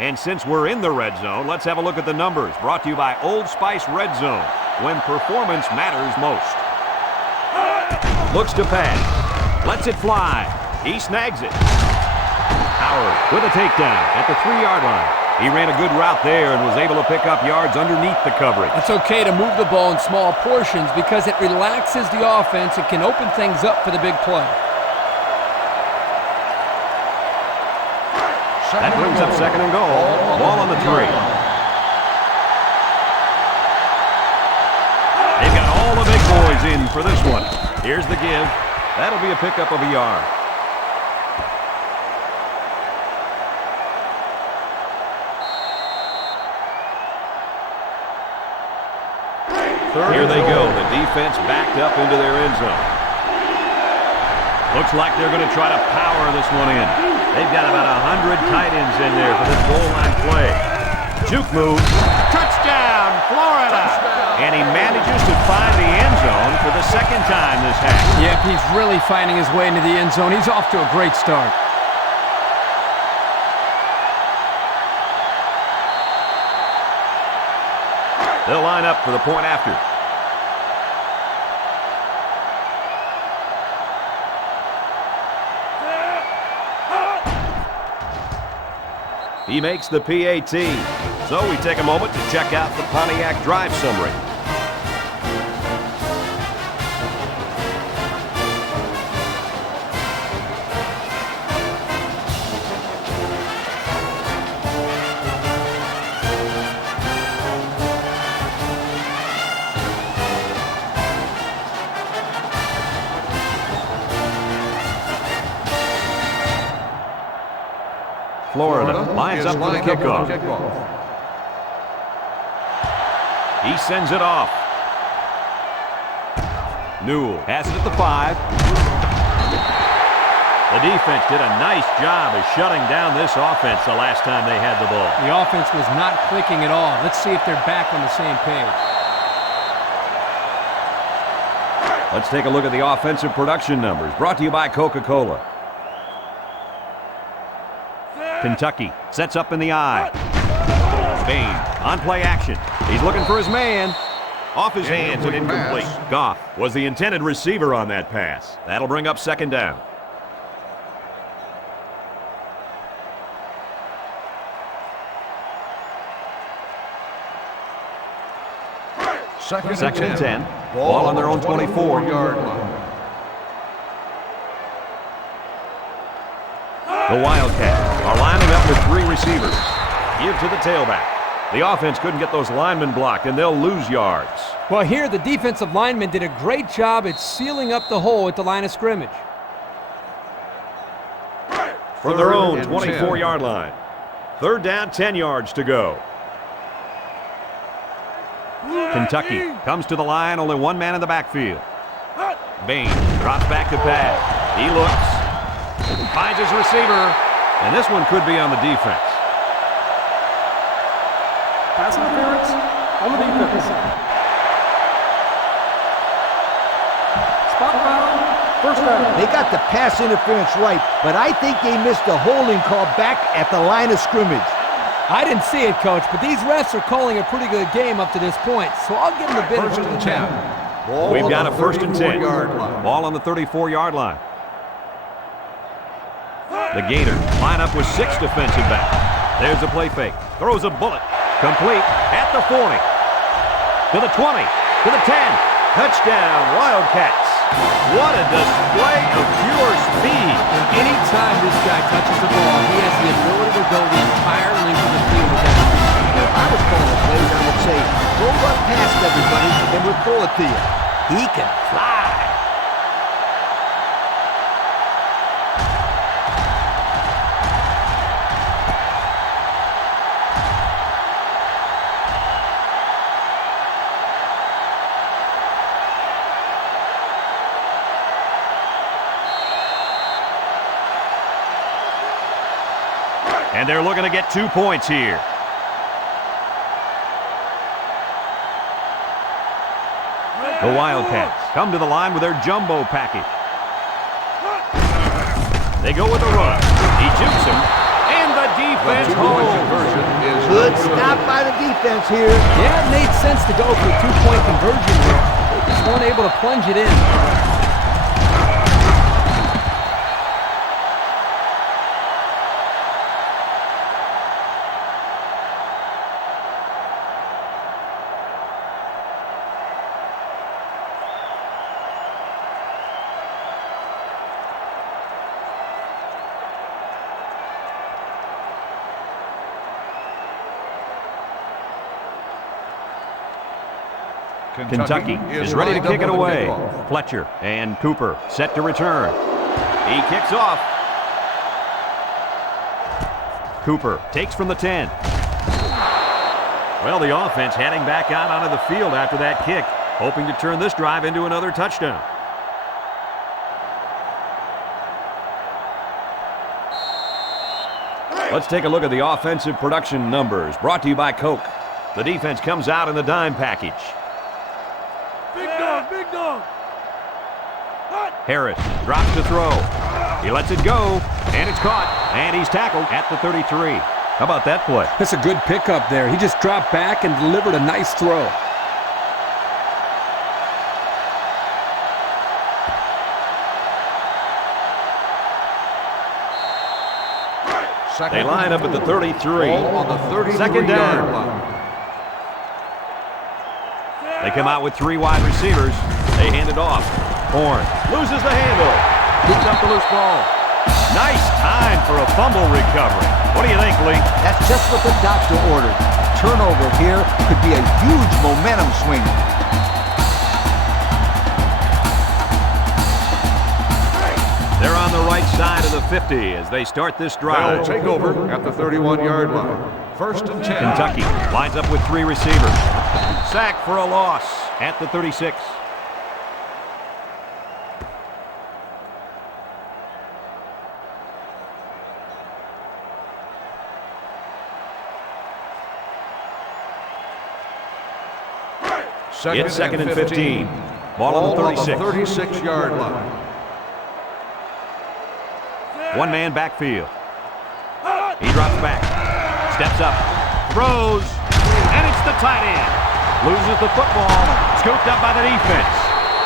And since we're in the red zone, let's have a look at the numbers. Brought to you by Old Spice Red Zone, when performance matters most. Looks to pass. Lets it fly. He snags it. Howard with a takedown at the 3-yard line. He ran a good route there and was able to pick up yards underneath the coverage. It's okay to move the ball in small portions because it relaxes the offense and can open things up for the big play. That brings up second and goal. Ball on the 3. They've got all the big boys in for this one. Here's the give. That'll be a pickup of a yard. Here they go. The defense backed up into their end zone. Looks like they're going to try to power this one in. They've got about 100 tight ends in there for this goal line play. Juke move. Touchdown, Florida! And he manages to find the end zone for the second time this half. Yep, he's really finding his way into the end zone. He's off to a great start. They'll line up for the point after. He makes the PAT. So we take a moment to check out the Pontiac drive summary. Florida lines up for the kickoff. He sends it off. Newell has it at the 5. The defense did a nice job of shutting down this offense the last time they had the ball. The offense was not clicking at all. Let's see if they're back on the same page. Let's take a look at the offensive production numbers. Brought to you by Coca-Cola. Kentucky sets up in the eye. Bain on play action. He's looking for his man. Off his hands and incomplete. Goff was the intended receiver on that pass. That'll bring up second down. Second and 10. Ball on their own 24-yard line. The Wildcats are lining up with 3 receivers. Give to the tailback. The offense couldn't get those linemen blocked, and they'll lose yards. Well, here the defensive linemen did a great job at sealing up the hole at the line of scrimmage. From their own 24-yard line. Third down, 10 yards to go. Kentucky comes to the line, only one man in the backfield. Bain drops back to pass. He looks. Finds his receiver, and this one could be on the defense. Pass interference on the defense. Spot foul, first down. They got the pass interference right, but I think they missed the holding call back at the line of scrimmage. I didn't see it, Coach, but these refs are calling a pretty good game up to this point, so I'll give them the benefit of the doubt. We've got a first and 10. Ball on the 34-yard line. The Gators line up with 6 defensive backs. There's a play fake. Throws a bullet. Complete at the 40. To the 20. To the 10. Touchdown, Wildcats. What a display of pure speed. Anytime this guy touches the ball, he has the ability to go the entire length of the field with that speed. If I was calling plays, I would say, go run past everybody and we'll throw it to you. He can fly. And they're looking to get 2 points here. The Wildcats come to the line with their jumbo package. They go with a run. He jukes him, and the defense two-point holds. conversion is Good no stop by the defense here. Yeah, it made sense to go for a two-point conversion there. They just weren't able to plunge it in. Kentucky is ready to lined up kick it for the away. kickoff. Fletcher and Cooper set to return. He kicks off. Cooper takes from the 10. Well, the offense heading back out onto the field after that kick, hoping to turn this drive into another touchdown. Let's take a look at the offensive production numbers brought to you by Coke. The defense comes out in the dime package. Big dog, big dog. Harris drops to throw. He lets it go, and it's caught, and he's tackled at the 33. How about that play? That's a good pickup there. He just dropped back and delivered a nice throw. They line up at the 33. Ball on the 33 Second down. yard line. They come out with three wide receivers. They hand it off. Horn loses the handle. Picks up the loose ball. Nice time for a fumble recovery. What do you think, Lee? That's just what the doctor ordered. Turnover here could be a huge momentum swing. They're on the right side of the 50 as they start this They'll drive. take over at the 31-yard line. First and 10. Kentucky lines up with three receivers. Sack for a loss at the 36. It's second and 15. Ball on the 36. 36-yard line. One man backfield. He drops back, steps up, throws, and it's the tight end. Loses the football, scooped up by the defense.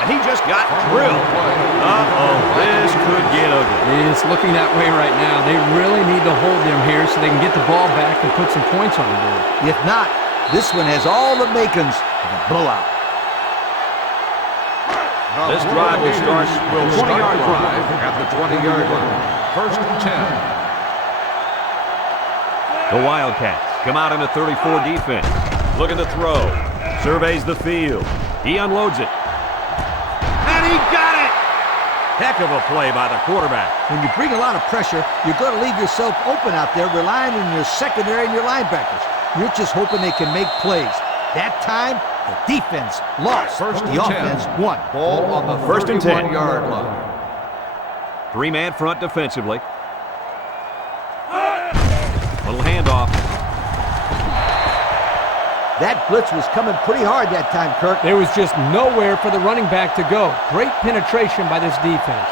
And he just got drilled. Uh-oh, this could get ugly. It's looking that way right now. They really need to hold them here so they can get the ball back and put some points on the board. If not, this one has all the makings of a blowout. The This drive will start will the 20-yard the line. drive at the 20-yard line. First and 10. The Wildcats come out in a 34 defense. Looking to throw. Surveys the field. He unloads it. And he got it! Heck of a play by the quarterback. When you bring a lot of pressure, you're going to leave yourself open out there, relying on your secondary and your linebackers. You're just hoping they can make plays. That time, the defense lost. First The and 10. offense won. Ball on the First and 10. 31-yard line. Three-man front defensively. Little handoff. That blitz was coming pretty hard that time, Kirk. There was just nowhere for the running back to go. Great penetration by this defense.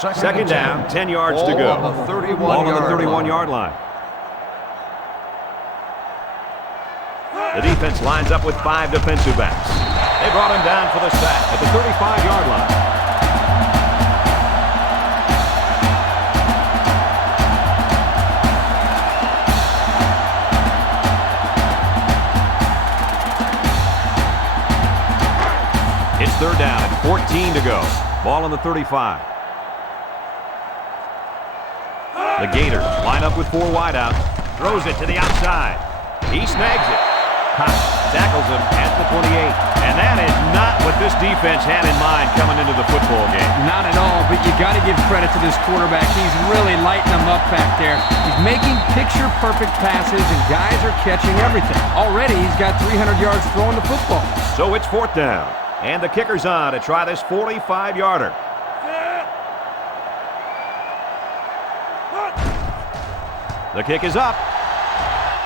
Second down, 10 yards to go. Ball on the 31-yard Ball on the line. 31-yard line. The defense lines up with five defensive backs. They brought him down for the sack at the 35-yard line. It's third down and 14 to go. Ball on the 35. The Gators line up with four wideouts. Throws it to the outside. He snags it. Tackles him at the 28. And that is not what this defense had in mind coming into the football game. Not at all, but you got to give credit to this quarterback. He's really lighting them up back there. He's making picture-perfect passes, and guys are catching everything. Already, he's got 300 yards throwing the football. So it's fourth down. And the kicker's on to try this 45-yarder. The kick is up.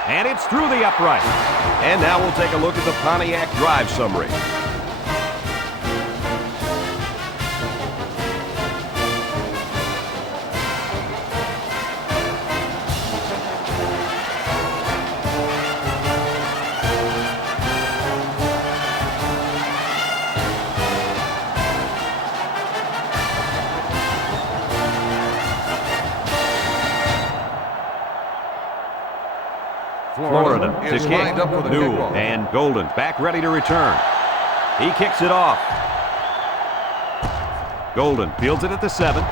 And it's through the upright. And now we'll take a look at the Pontiac drive summary. Florida to is kick. lined up for the Newell kickoff. and Golden back ready to return. He kicks it off. Golden fields it at the 7.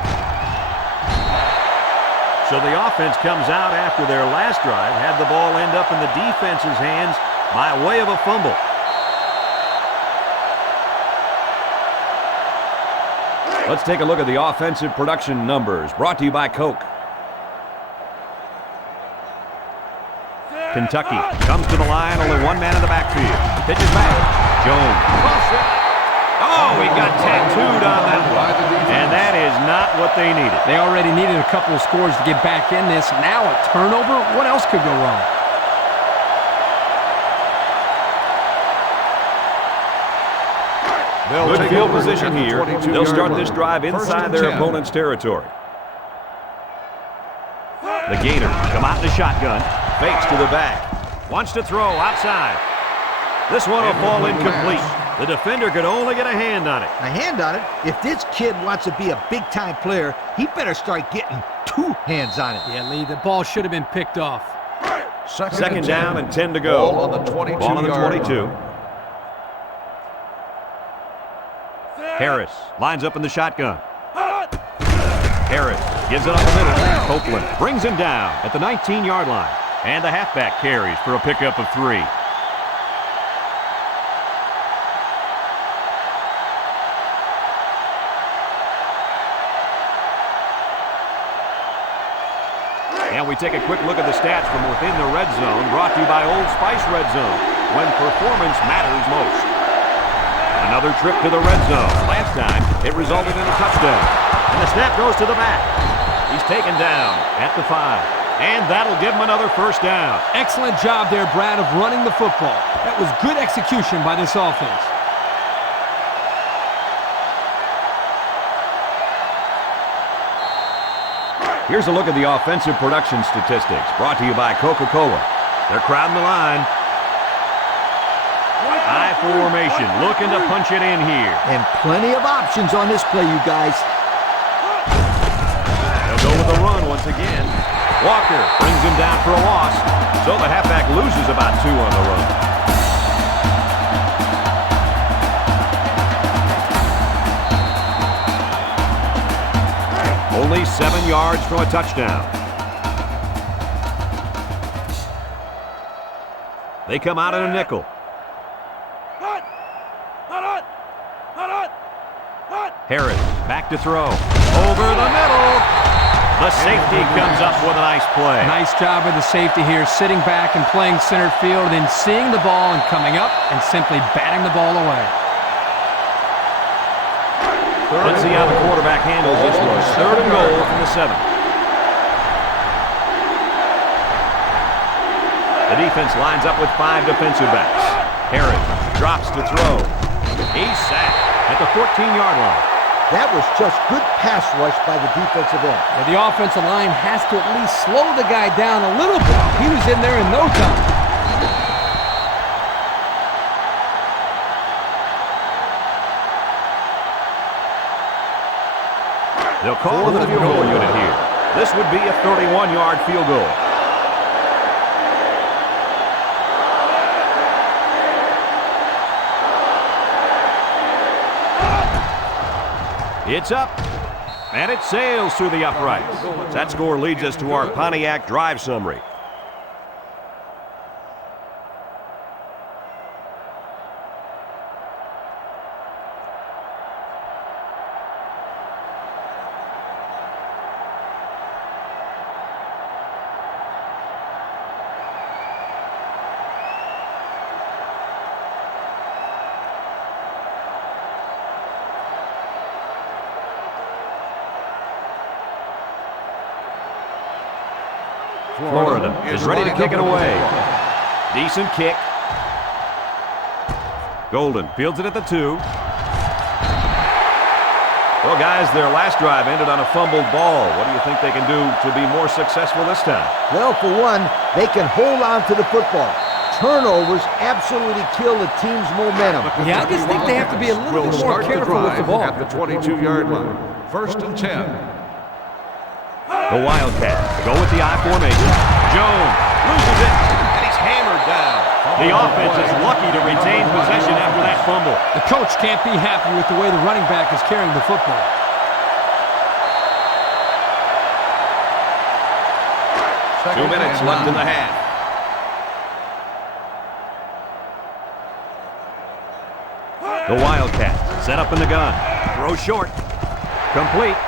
So the offense comes out after their last drive, had the ball end up in the defense's hands by way of a fumble. Let's take a look at the offensive production numbers, brought to you by Coke. Kentucky comes to the line, only one man in the backfield. Pitches back. Jones. Oh, he got tattooed on that one. And that is not what they needed. They already needed a couple of scores to get back in this. Now a turnover? What else could go wrong? Good field position here. They'll start this drive inside their opponent's territory. The Gators come out in the shotgun. Fakes to the back. Wants to throw outside. This one will fall incomplete. The defender could only get a hand on it. A hand on it? If this kid wants to be a big-time player, he better start getting 2 hands on it. Yeah, Lee, the ball should have been picked off. Second down and 10 to go. Ball on the 22. Ball on the 22. Harris lines up in the shotgun. Harris gives it up the middle. Copeland brings him down at the 19-yard line. And the halfback carries for a pickup of 3. And we take a quick look at the stats from within the red zone, brought to you by Old Spice Red Zone, when performance matters most. Another trip to the red zone. Last time, it resulted in a touchdown. And the snap goes to the back. He's taken down at the 5. And that'll give him another first down. Excellent job there, Brad, of running the football. That was good execution by this offense. Here's a look at the offensive production statistics, brought to you by Coca-Cola. They're crowding the line. High formation, looking to punch it in here. And plenty of options on this play, you guys. They'll go with the run once again. Walker brings him down for a loss. So the halfback loses about 2 on the run. Only 7 yards from a touchdown. They come out in a nickel. Harris back to throw. Over the middle. The safety comes up with a nice play. Nice job of the safety here, sitting back and playing center field, then seeing the ball and coming up and simply batting the ball away. Let's see how the quarterback handles this one. 3rd and goal from the 7. The defense lines up with 5 defensive backs. Harris drops to throw. He's sacked at the 14-yard line. That was just good pass rush by the defensive end. Yeah, the offensive line has to at least slow the guy down a little bit. He was in there in no time. They'll call the field goal unit here. This would be a 31-yard field goal. It's up, and it sails through the uprights. That score leads us to our Pontiac drive summary. Florida is ready to kick it away. Decent kick. Golden fields it at the 2. Well, guys, their last drive ended on a fumbled ball. What do you think they can do to be more successful this time? Well, for one, they can hold on to the football. Turnovers absolutely kill the team's momentum. Yeah, I just think they have to be a little bit more careful with the ball. At the 22-yard line. 1st and 10. The Wildcat go with the I formation. Jones loses it, and he's The offense is lucky to retain possession after that fumble. The coach can't be happy with the way the running back is carrying the football. Two minutes left in the half. The Wildcat set up in the gun. Throw short. Complete.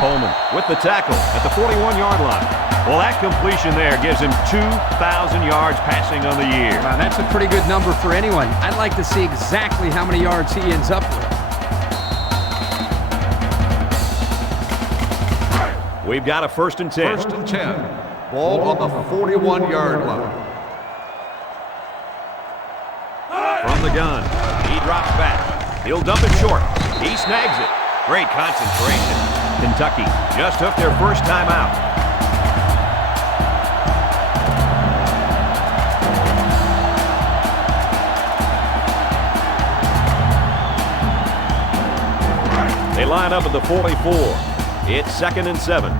Coleman with the tackle at the 41-yard line. Well, that completion there gives him 2,000 yards passing on the year. Wow, that's a pretty good number for anyone. I'd like to see exactly how many yards he ends up with. We've got a 1st and 10. 1st and 10. Ball on the 41-yard line. From the gun, he drops back. He'll dump it short. He snags it. Great concentration. Kentucky just took their first time out. They line up at the 44. It's 2nd and 7.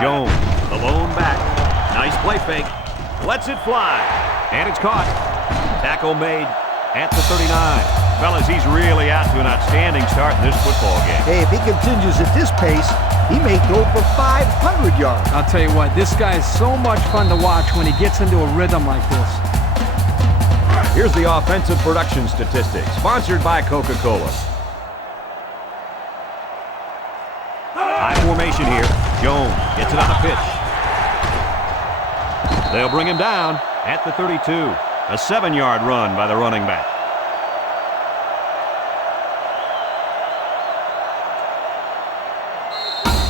Jones, the lone back. Nice play fake. Lets it fly. And it's caught. Tackle made at the 39. Fellas, he's really out to an outstanding start in this football game. Hey, if he continues at this pace, he may throw for 500 yards. I'll tell you what, this guy is so much fun to watch when he gets into a rhythm like this. Here's the offensive production statistics, sponsored by Coca-Cola. High formation here. Jones gets it on a pitch. They'll bring him down at the 32. A 7-yard run by the running back.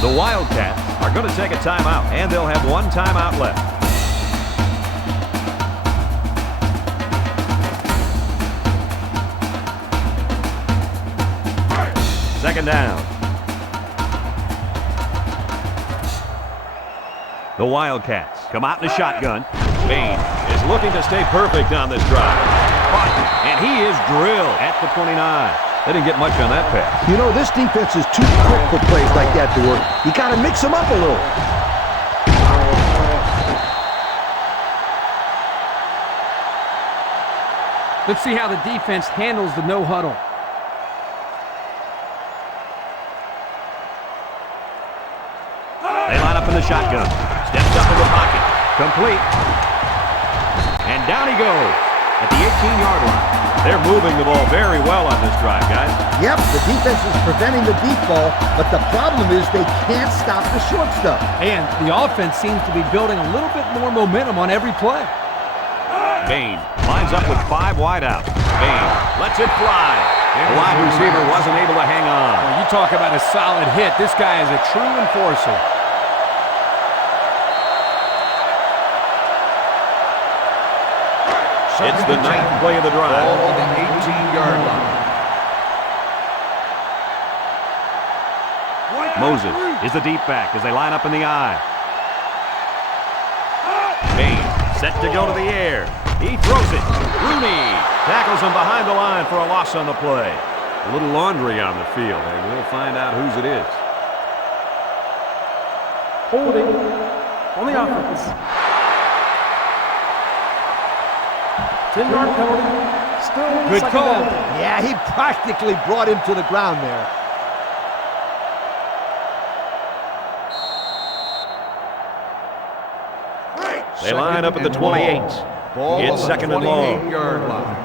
The Wildcats are going to take a timeout, and they'll have one timeout left. Second down. The Wildcats come out in a shotgun. Bain is looking to stay perfect on this drive. And he is drilled at the 29. They didn't get much on that pass. You know, this defense is too quick for plays like that to work. You got to mix them up a little. Let's see how the defense handles the no huddle. They line up in the shotgun. Steps up in the pocket. Complete. And down he goes at the 18-yard line. They're moving the ball very well on this drive, guys. Yep, the defense is preventing the deep ball, but the problem is they can't stop the short stuff. And the offense seems to be building a little bit more momentum on every play. Bain lines up with 5 wideouts. Bain lets it fly. The wide receiver wasn't able to hang on. Well, you talk about a solid hit. This guy is a true enforcer. It's the 9th play of the drive. Ball on the 18-yard line. Moses is the deep back as they line up in the I. Bain set to go to the air. He throws it. Rooney tackles him behind the line for a loss on the play. A little laundry on the field, and we'll find out whose it is. Holding on the offense. 10-yard penalty. Still Good second call. down. Yeah, he practically brought him to the ground there. They line up at the 28. Ball It's on the 2nd and long. 28-yard line.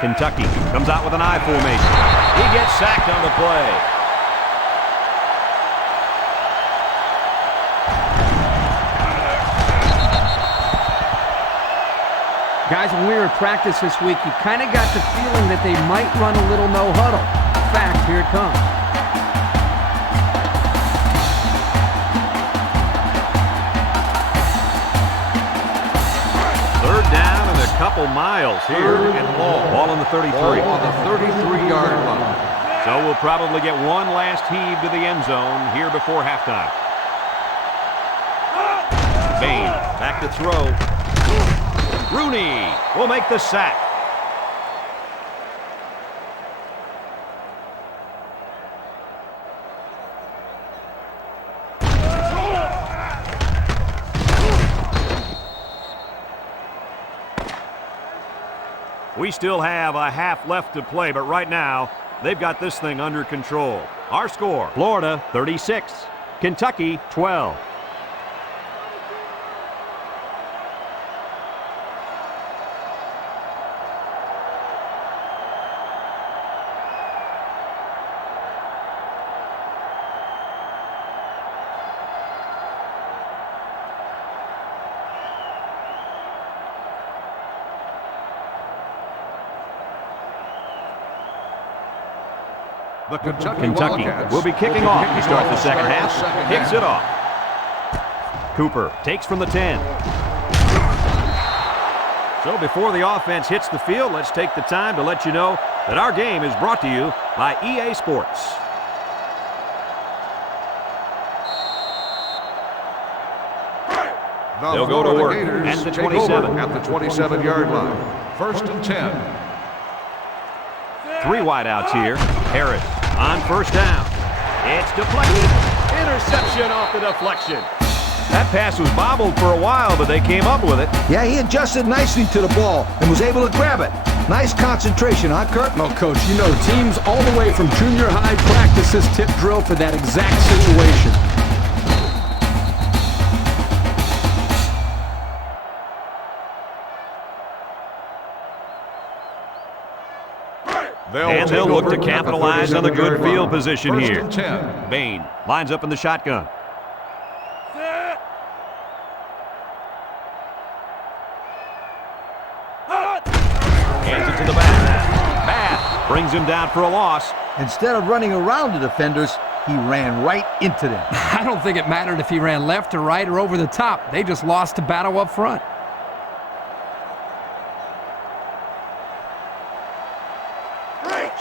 Kentucky comes out with an I formation. He gets sacked on the play. Guys, when we were at practice this week, you kind of got the feeling that they might run a little no huddle. In fact, here it comes. Third down and a couple miles here. 3rd and long. Ball on the 33. Ball on the 33-yard line. So we'll probably get one last heave to the end zone here before halftime. Bain back to throw. Rooney will make the sack. We still have a half left to play, but right now, they've got this thing under control. Our score, Florida 36, Kentucky 12. The Kentucky Wildcats will be kicking off to start the second half. Kicks it off. Cooper takes from the 10. So before the offense hits the field, let's take the time to let you know that our game is brought to you by EA Sports. They'll go to work at the 27. At the 27-yard line. First and 10. 3 wideouts here. Harris on first down. It's deflected. Interception off the deflection. That pass was bobbled for a while, but they came up with it. Yeah, he adjusted nicely to the ball and was able to grab it. Nice concentration, huh, Kurt? Well, Coach, you know, teams all the way from junior high practice this tip drill for that exact situation. They'll look to capitalize on the good field position here. First and 10. Bain lines up in the shotgun. Hands it to the back. Bath brings him down for a loss. Instead of running around the defenders, he ran right into them. I don't think it mattered if he ran left or right or over the top. They just lost the battle up front.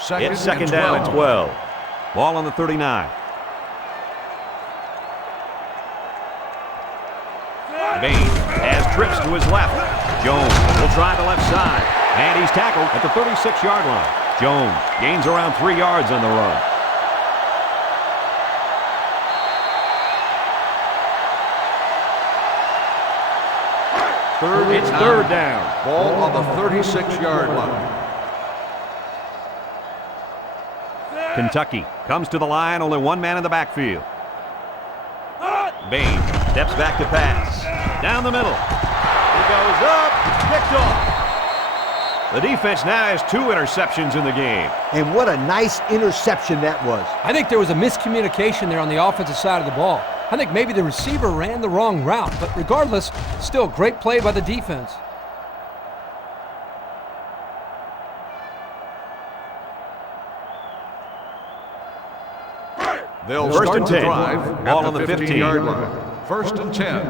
It's second down and 12. Ball on the 39. Bain has trips to his left. Jones will try the left side. And he's tackled at the 36-yard line. Jones gains around 3 yards on the run. It's third down. Ball on the 36-yard line. Kentucky comes to the line, only one man in the backfield. Bain steps back to pass. Down the middle. He goes up, picked off. The defense now has 2 interceptions in the game. And what a nice interception that was. I think there was a miscommunication there on the offensive side of the ball. I think maybe the receiver ran the wrong route, but regardless, still great play by the defense. They'll First start and the 10. drive Ball at on the the 15. 15-yard line. First and 10.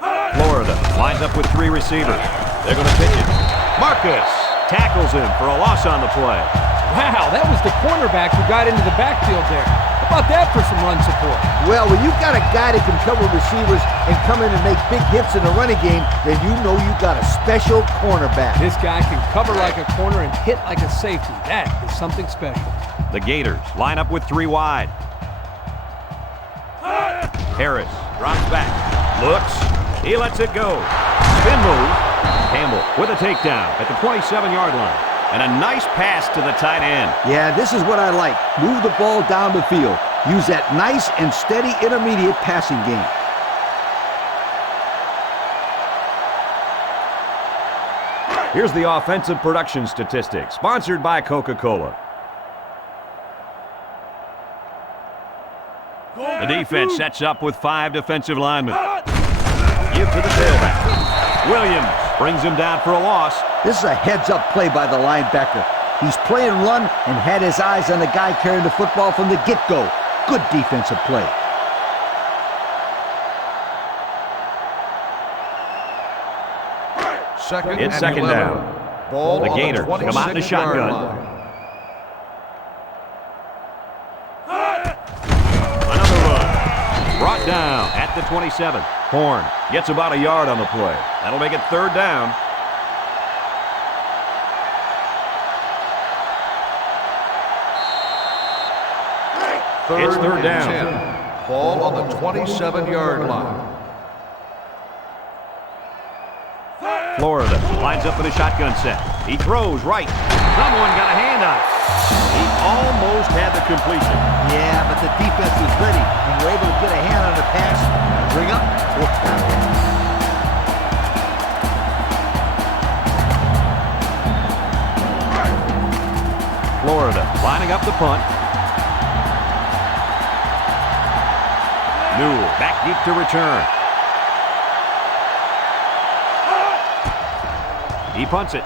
Florida lines up with 3 receivers. They're going to pitch it. Marcus tackles him for a loss on the play. Wow, that was the cornerback who got into the backfield there. How about that for some run support? Well, when you've got a guy that can cover receivers and come in and make big hits in the running game, then you know you got a special cornerback. This guy can cover like a corner and hit like a safety. That is something special. The Gators line up with 3 wide. Harris drops back. Looks. He lets it go. Spin move. Campbell with a takedown at the 27-yard line. And a nice pass to the tight end. Yeah, this is what I like. Move the ball down the field. Use that nice and steady intermediate passing game. Here's the offensive production statistics, sponsored by Coca-Cola. The defense sets up with 5 defensive linemen. Give to the tailback. Williams brings him down for a loss. This is a heads-up play by the linebacker. He's playing run and had his eyes on the guy carrying the football from the get-go. Good defensive play. It's second down. Ball The on Gators come out in the 26-yard shotgun. line. Another run. Brought down at the 27. Horn gets about a yard on the play. That'll make it third down. It's third down. 10. Ball on the 27-yard line. Florida lines up in a shotgun set. He throws right. Someone got a hand on it. He almost had the completion. Yeah, but the defense was ready and were able to get a hand on the pass and bring up fourth down. Florida lining up the punt. Newell back deep to return. He punts it.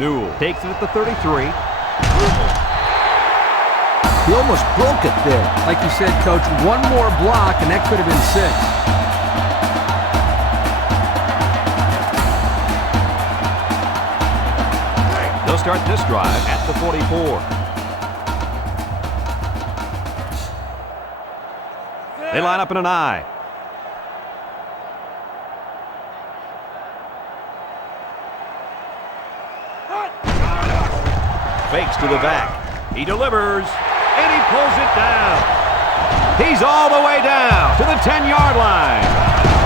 Newell takes it at the 33. He almost broke it there. Like you said, Coach, one more block, and that could have been 6. They'll start this drive at the 44. They line up in an I. Fakes to the back. He delivers, and he pulls it down. He's all the way down to the 10-yard line.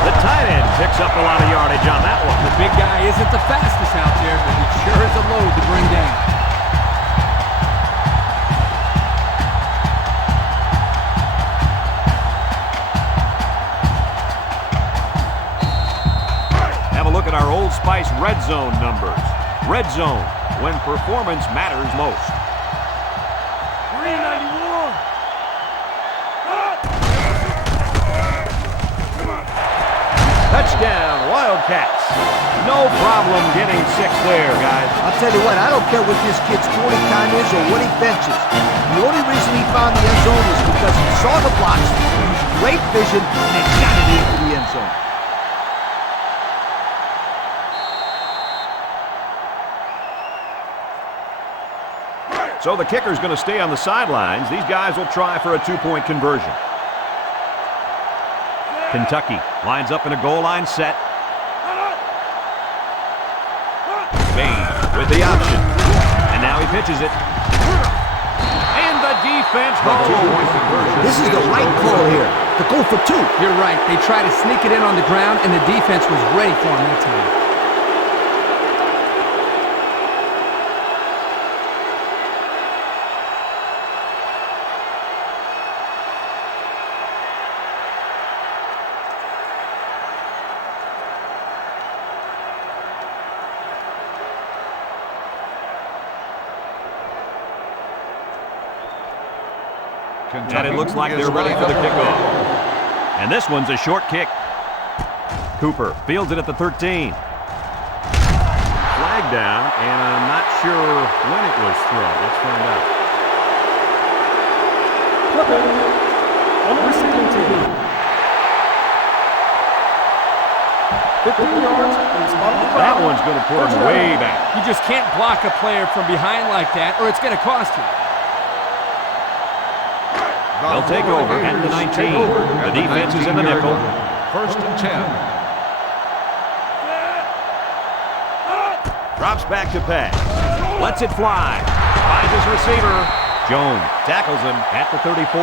The tight end picks up a lot of yardage on that one. The big guy isn't the fastest out there, but he sure is a load to bring down. Have a look at our Old Spice red zone numbers. Red zone, when performance matters most. 391. Touchdown, Wildcats. No problem getting 6 there, guys. I'll tell you what, I don't care what this kid's 40 time is or what he benches. The only reason he found the end zone was because he saw the blocks, used great vision, and got it into the end zone. So the kicker's going to stay on the sidelines. These guys will try for a 2-point conversion. Kentucky lines up in a goal line set. Bain with the option. And now he pitches it. And the defense holds. This is the right call here, to go for 2. You're right. They tried to sneak it in on the ground, and the defense was ready for him that time. And it looks like they're ready for the kickoff. And this one's a short kick. Cooper fields it at the 13. Flag down, and I'm not sure when it was thrown. Let's find out. Flipping on the receiving team. 15 yards from the spot of the That foul. one's going to put him way back. You just can't block a player from behind like that, or it's going to cost you. They'll take over at the 19. The defense is in the nickel. 1st and 10. Drops back to pass. Lets it fly. Finds his receiver. Jones tackles him at the 34.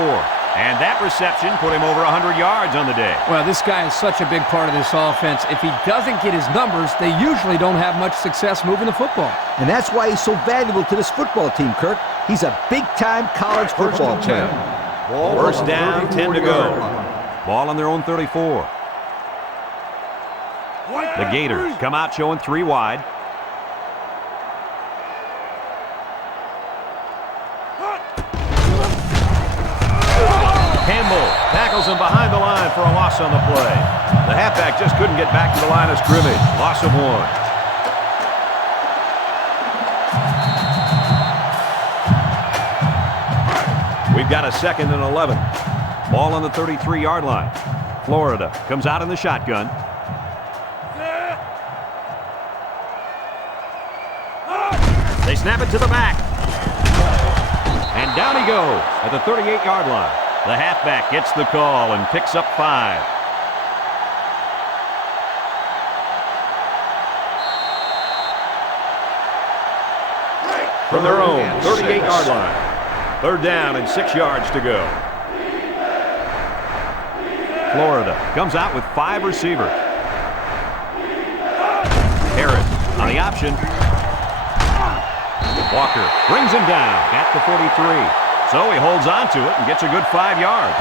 And that reception put him over 100 yards on the day. Well, this guy is such a big part of this offense. If he doesn't get his numbers, they usually don't have much success moving the football. And that's why he's so valuable to this football team, Kirk. He's a big-time college football player. First down, 10 to go. Ball on their own 34. The Gators come out showing 3 wide. Campbell tackles him behind the line for a loss on the play. The halfback just couldn't get back to the line of scrimmage. Loss of 1. We've got a 2nd and 11. Ball on the 33-yard line. Florida comes out in the shotgun. They snap it to the back. And down he goes at the 38-yard line. The halfback gets the call and picks up 5. From their own 38-yard line. 3rd down and 6 yards to go. Florida comes out with 5 receivers. Harris on the option. Walker brings him down at the 43. So he holds on to it and gets a good 5 yards.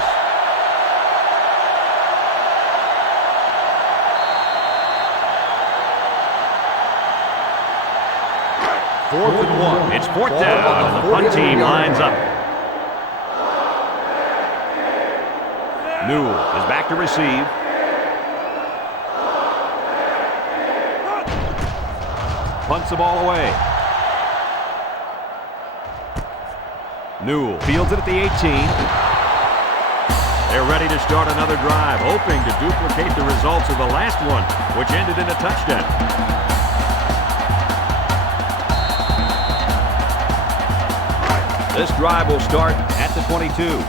Fourth and 1. It's 4th down, and the punt team lines up. Newell is back to receive. Punts the ball away. Newell fields it at the 18. They're ready to start another drive, hoping to duplicate the results of the last one, which ended in a touchdown. This drive will start at the 22.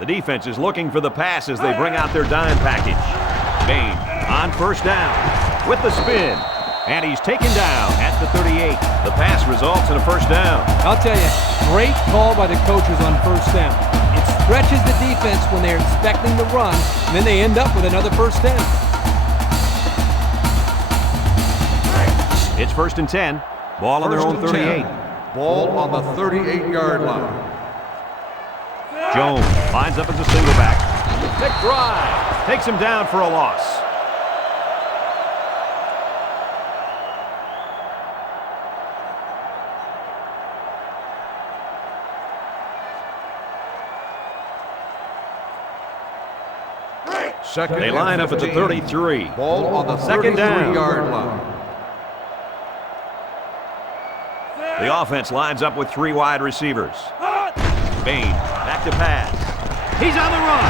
The defense is looking for the pass as they bring out their dime package. Bain on 1st down with the spin. And he's taken down at the 38. The pass results in a 1st down. I'll tell you, great call by the coaches on 1st down. It stretches the defense when they're expecting the run, and then they end up with another 1st down. It's 1st and 10. Ball on their own 38. Ball on the 38-yard line. Jones lines up as a single back. Thick drive. Takes him down for a loss. Second They line up at the 33. Ball on the 2nd down. 33-yard line. The offense lines up with 3 wide receivers. Bain back to pass. He's on the run.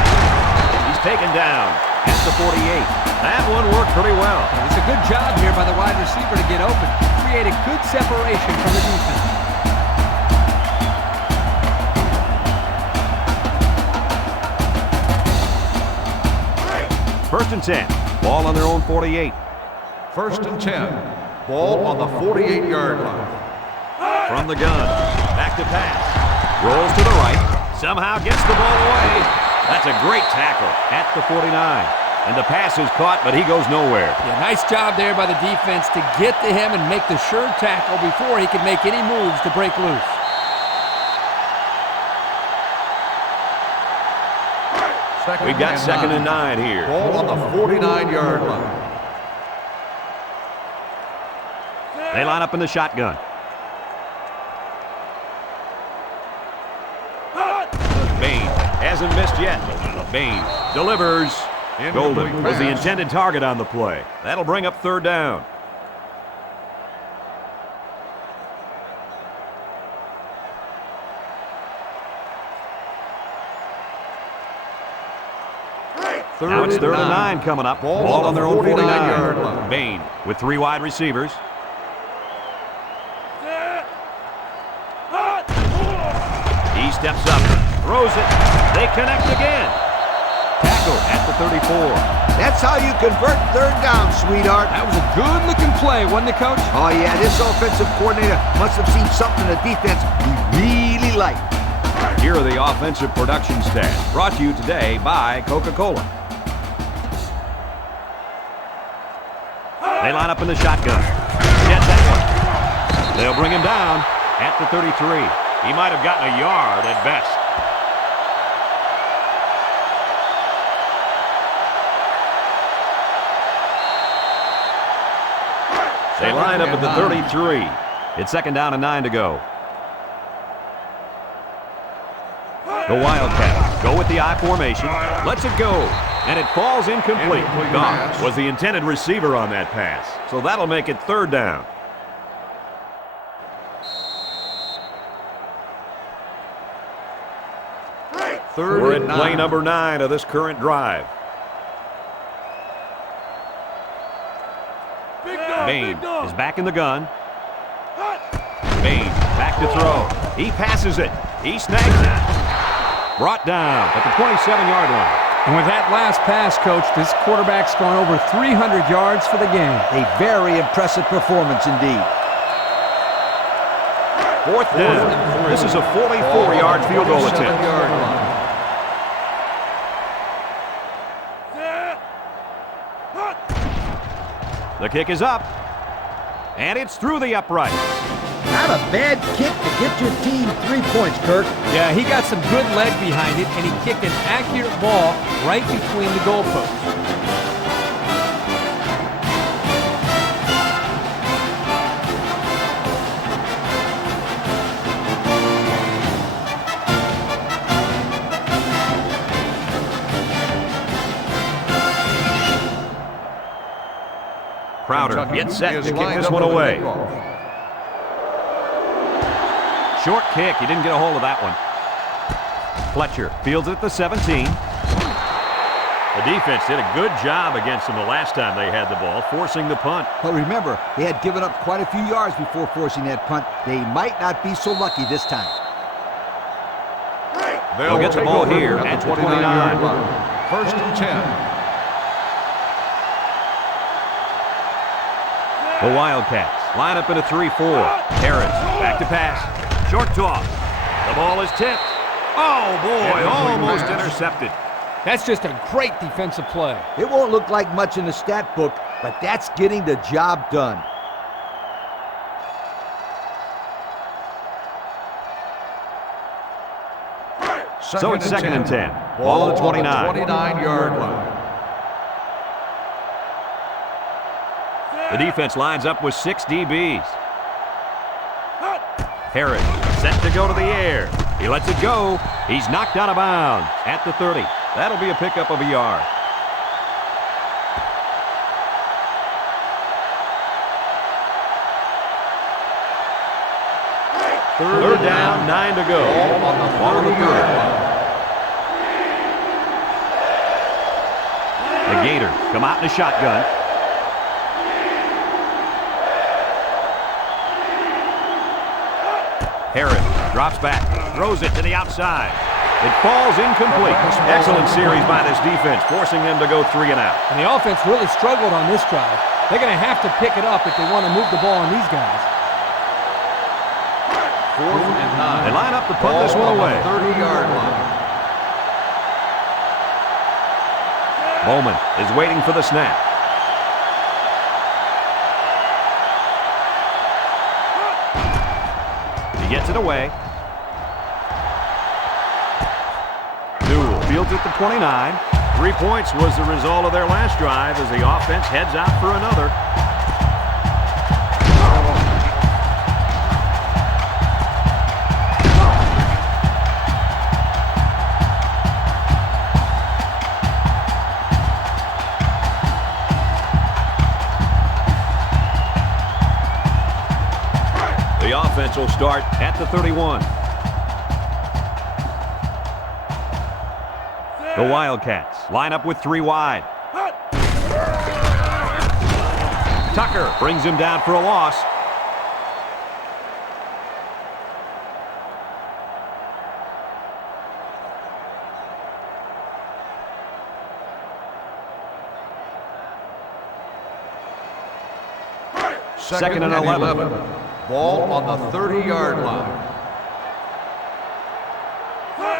He's taken down at the 48. That one worked pretty well. It's a good job here by the wide receiver to get open. Create a good separation from the defense. 1st and 10. Ball on their own 48. 1st and 10. Ball on the 48-yard line. From the gun. Back to pass. Rolls to the right. Somehow gets the ball away. That's a great tackle at the 49. And the pass is caught, but he goes nowhere. Yeah, nice job there by the defense to get to him and make the sure tackle before he could make any moves to break loose. We've got 2nd and 9 here. Ball on the 49-yard line. They line up in the shotgun. Bain hasn't missed yet. Bain delivers. Golden was the intended target on the play. That'll bring up 3rd down. Now it's 3rd and 9 coming up. Ball on their own 49. line. Bain with 3 wide receivers. He steps up, throws it. They connect again. Tackle at the 34. That's how you convert 3rd down, sweetheart. That was a good-looking play, wasn't it, Coach? Oh, yeah, this offensive coordinator must have seen something in the defense he really liked. Here are the offensive production stats, brought to you today by Coca-Cola. They line up in the shotgun. Get that one. They'll bring him down at the 33. He might have gotten a yard at best. They line up at the 33. It's 2nd down and 9 to go. The Wildcats go with the I formation. Lets it go. And it falls incomplete. Goff was the intended receiver on that pass. So that'll make it 3rd down. We're at play number 9 of this current drive. Bain is back in the gun. Bain back to throw. He passes it. He snags it. Brought down at the 27-yard line. And with that last pass, Coach, this quarterback's gone over 300 yards for the game. A very impressive performance indeed. 4th down. This is a 44-yard field goal attempt. The kick is up. And it's through the upright. Not a bad kick to get your team 3 points, Kirk. Yeah, he got some good leg behind it, and he kicked an accurate ball right between the goalposts. Crowder gets set to kick this one away. Short kick. He didn't get a hold of that one. Fletcher fields it at the 17. The defense did a good job against them the last time they had the ball, forcing the punt. But remember, they had given up quite a few yards before forcing that punt. They might not be so lucky this time. They'll get the ball here at the 29. First and 10. The Wildcats line up in a 3-4. Harris back to pass. Short toss. The ball is tipped. Oh, boy, almost intercepted. That's just a great defensive play. It won't look like much in the stat book, but that's getting the job done. So it's second and 10. Ball at the 29. 29-yard line. The defense lines up with 6 DBs. Harris set to go to the air. He lets it go. He's knocked out of bounds at the 30. That'll be a pickup of a yard. Third down, 9 to go. On the 30-yard line. The Gators come out in a shotgun. Harris drops back, throws it to the outside. It falls incomplete. Excellent series by this defense, forcing them to go 3 and out. And the offense really struggled on this drive. They're going to have to pick it up if they want to move the ball on these guys. 4th and 9. They line up to punt this one away. 30-yard line. Bowman is waiting for the snap. He gets it away. Newell fields at the 29. 3 points was the result of their last drive as the offense heads out for another. The offense will start at the 31. The Wildcats line up with 3 wide. Tucker brings him down for a loss. Second and 11. Ball on the 30-yard line.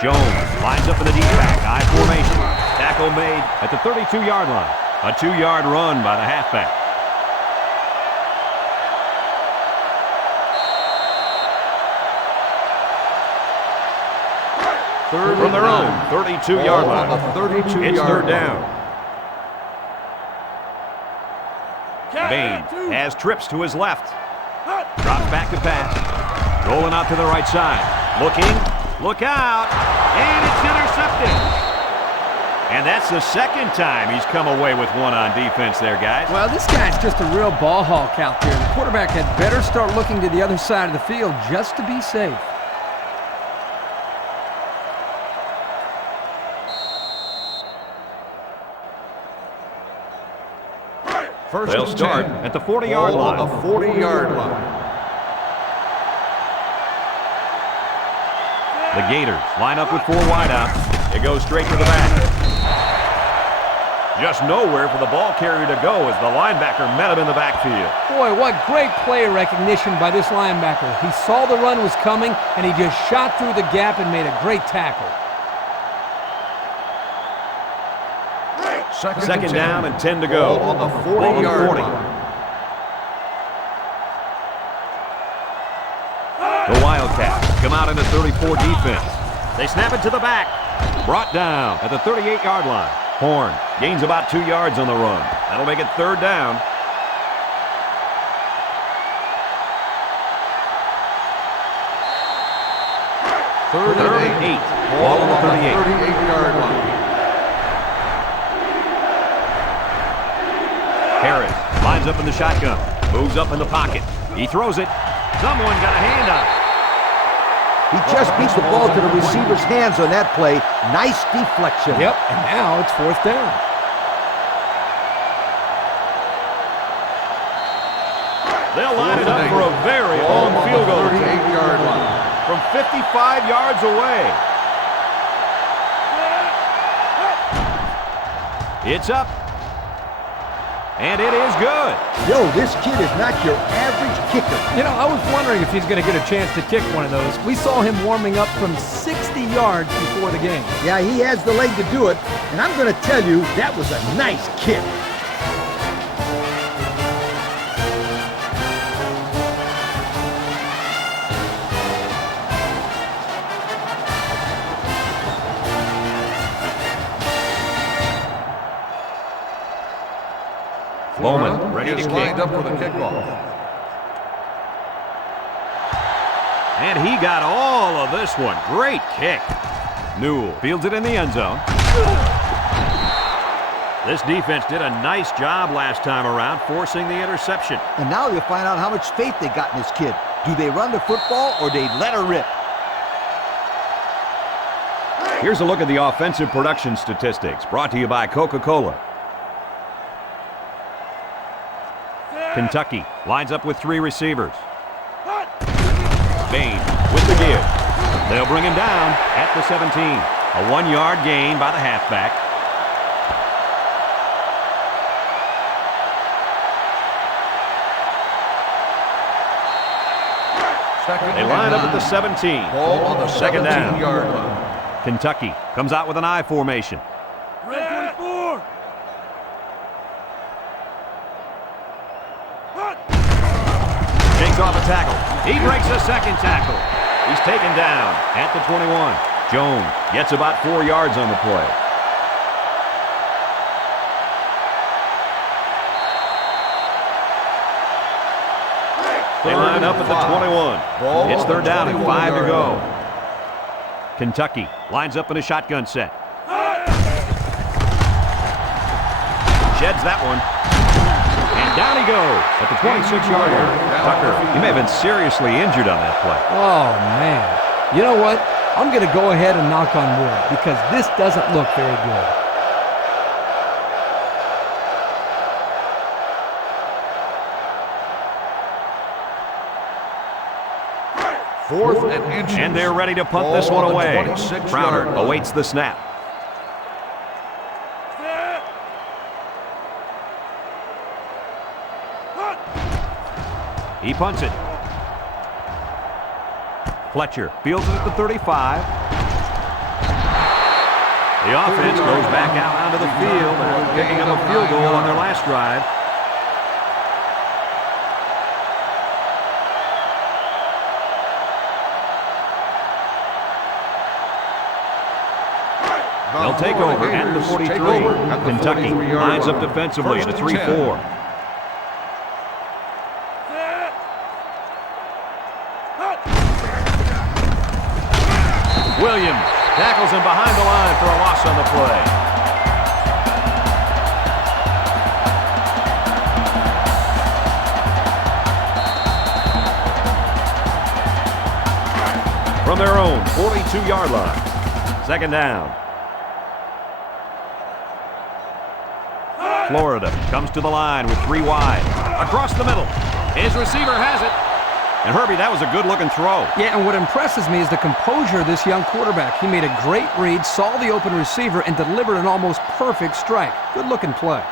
Jones lines up in the deep back, I formation. Tackle made at the 32-yard line. A 2-yard run by the halfback. From their own 32-yard line. On the 32-yard It's third line. down. Bain has trips to his left. Drops back to pass. Rolling out to the right side. Looking. Look out. And it's intercepted. And that's the second time he's come away with one on defense there, guys. Well, this guy's just a real ball hawk out there. The quarterback had better start looking to the other side of the field just to be safe. First They'll and start 10. at the 40-yard Ball line. on the 40-yard line. The Gators line up with 4 wide out. It goes straight to the back. Just nowhere for the ball carrier to go as the linebacker met him in the backfield. Boy, what great play recognition by this linebacker. He saw the run was coming, and he just shot through the gap and made a great tackle. Second Second and 10. down and 10 to go. Ball on the Ball on the 40-yard 40. line. The Wildcats come out in a 34 defense. They snap it to the back. Brought down at the 38-yard line. Horn gains about 2 yards on the run. That'll make it 3rd down. Third and 8. Ball on the 38-yard line. Harris lines up in the shotgun. Moves up in the pocket. He throws it. Someone got a hand on it. He just beat the ball to the receiver's hands on that play. Nice deflection. Yep, and now it's 4th down. They'll line it up for a very long field goal. 38-yard line. From 55 yards away. It's up. And it is good. Yo, this kid is not your average kicker. You know, I was wondering if he's going to get a chance to kick one of those. We saw him warming up from 60 yards before the game. Yeah, he has the leg to do it, and I'm going to tell you, that was a nice kick. Bowman ready to Is kick. lined up for the kickoff. And he got all of this one. Great kick. Newell fields it in the end zone. This defense did a nice job last time around, forcing the interception. And now you'll find out how much faith they got in this kid. Do they run the football or they let her rip? Here's a look at the offensive production statistics, brought to you by Coca-Cola. Kentucky lines up with 3 receivers. Bain with the give. They'll bring him down at the 17. A 1-yard gain by the halfback. They line up at the 17. Ball on the Second down. 17-yard line. Kentucky comes out with an I formation. Red 24. Takes off a tackle. He breaks a second tackle. He's taken down at the 21. Jones gets about 4 yards on the play. They line up at the 21. It's 3rd down and 5 to go. Kentucky lines up in a shotgun set. Sheds that one. And down he goes at the 26-yard line. Tucker, he may have been seriously injured on that play. Oh, man. You know what? I'm going to go ahead and knock on wood because this doesn't look very good. Fourth and inches. And they're ready to punt this one away. 26-yard Crowder line. awaits the snap. He punts it. Fletcher fields it at the 35. The offense goes back out onto the field and picking up a field goal on their last drive. They'll take over at the 43. Kentucky lines up defensively in a 3-4. Williams tackles him behind the line for a loss on the play. From their own 42-yard line. 2nd down. Florida comes to the line with 3 wide. Across the middle. His receiver has it. And Herbie, that was a good-looking throw. Yeah, and what impresses me is the composure of this young quarterback. He made a great read, saw the open receiver, and delivered an almost perfect strike. Good-looking play.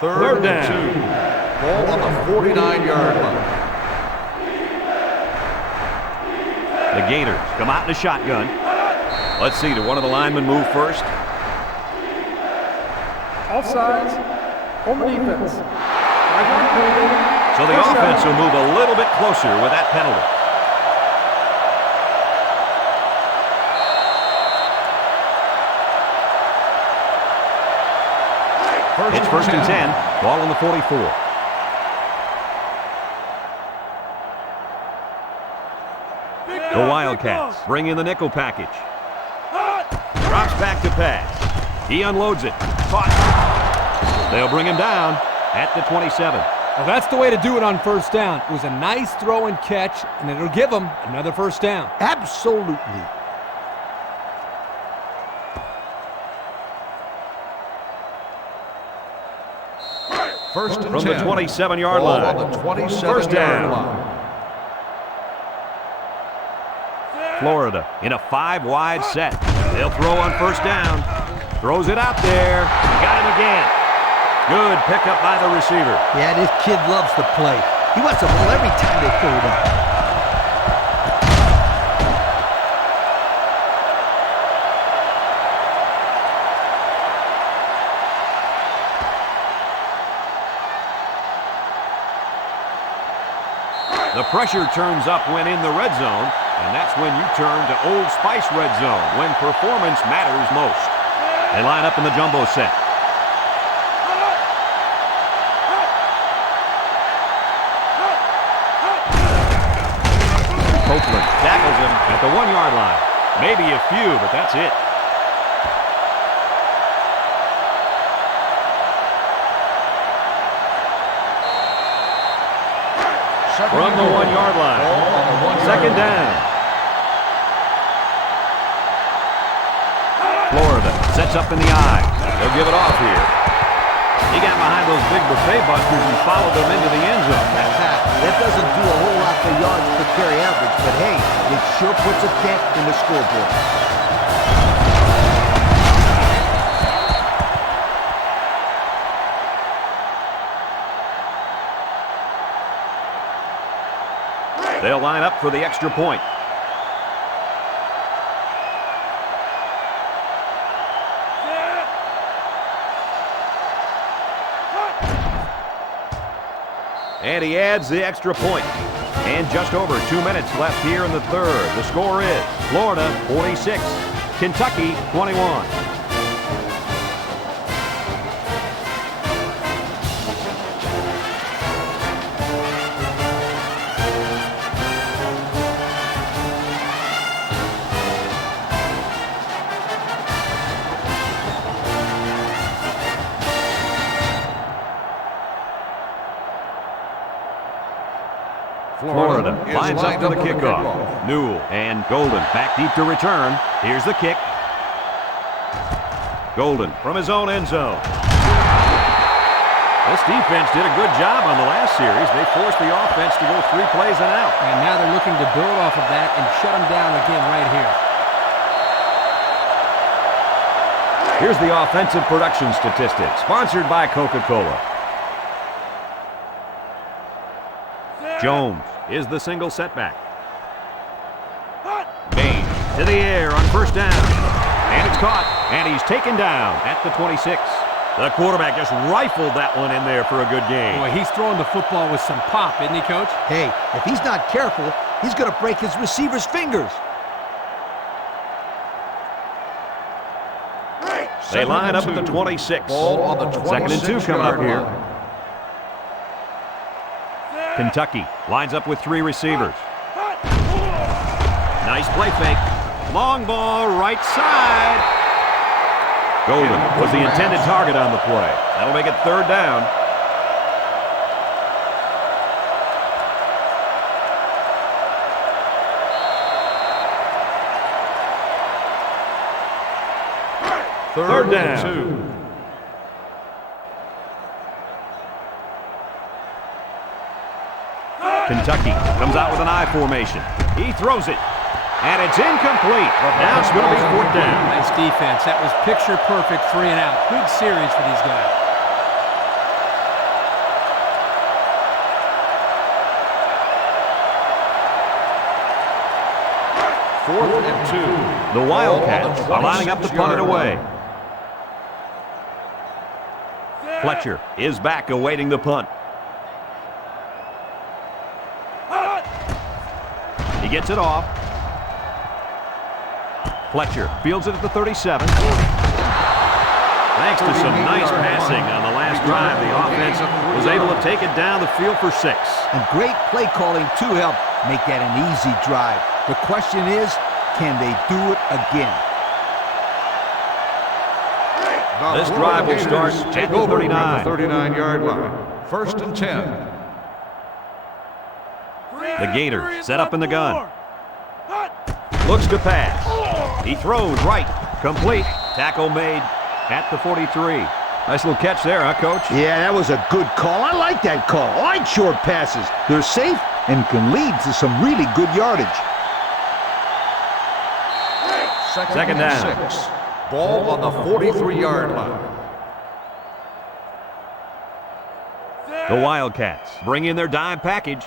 Third down. 2. Ball on the 49-yard line. The Gators come out in a shotgun. Let's see, did one of the linemen move first? Offsides. On the defense. 5-yard penalty. So the offense will move a little bit closer with that penalty. It's first and 10. Ball on the 44. The Wildcats bring in the nickel package. Drops back to pass. He unloads it. Caught. They'll bring him down at the 27. Well, that's the way to do it on first down. It was a nice throw and catch, and it'll give them another first down. Absolutely. First and From 10. the 27-yard Ball line. on the 27-yard First down. line. Florida in a 5-wide set. They'll throw on first down. Throws it out there. Got him again. Good pickup by the receiver. Yeah, this kid loves to play. He wants the ball every time they throw it up. The pressure turns up when in the red zone, and that's when you turn to Old Spice Red Zone, when performance matters most. They line up in the jumbo set. Copeland tackles him at the 1-yard line. Maybe a few, but that's it. From the 1-yard line. Second down. Florida sets up in the eye. They'll give it off here. He got behind those big buffet busters and followed them into the end zone. That doesn't do a whole lot for yards per carry average, but hey, it sure puts a dent in the scoreboard. They'll line up for the extra point. And he adds the extra point. And just over 2 minutes left here in the third. The score is Florida 46, Kentucky 21. Florida lines up for the kickoff. Newell and Golden back deep to return. Here's the kick. Golden from his own end zone. This defense did a good job on the last series. They forced the offense to go 3 plays and out. And now they're looking to build off of that and shut them down again right here. Here's the offensive production statistics, sponsored by Coca-Cola. Jones is the single setback. Bain to the air on first down. And it's caught, and he's taken down at the 26. The quarterback just rifled that one in there for a good game. Boy, he's throwing the football with some pop, isn't he, Coach? Hey, if he's not careful, he's going to break his receiver's fingers. They line up at the 26. Ball on the 2nd and 2 coming up here. line. Kentucky lines up with 3 receivers. Nice play fake. Long ball, right side. Golden was the intended target on the play. That'll make it 3rd down. Third down. 2. Kentucky comes out with an I formation. He throws it, and it's incomplete. Now it's going to be 4th down. Nice defense. That was picture perfect 3 and out. Good series for these guys. Fourth and 2. The Wildcats are lining up to punt it away. Fletcher is back awaiting the punt. He gets it off. Fletcher fields it at the 37. Thanks to some nice passing on the last drive, the offense was able to take it down the field for 6. And great play calling to help make that an easy drive. The question is, can they do it again? This drive will start at the 39. 39-yard line. 1st and 10. The Gators set up in the gun. Looks to pass. He throws right. Complete. Tackle made at the 43. Nice little catch there, huh, Coach? Yeah, that was a good call. I like that call. I like short passes. They're safe and can lead to some really good yardage. Second down. 6. Ball on the 43-yard line. The Wildcats bring in their dime package.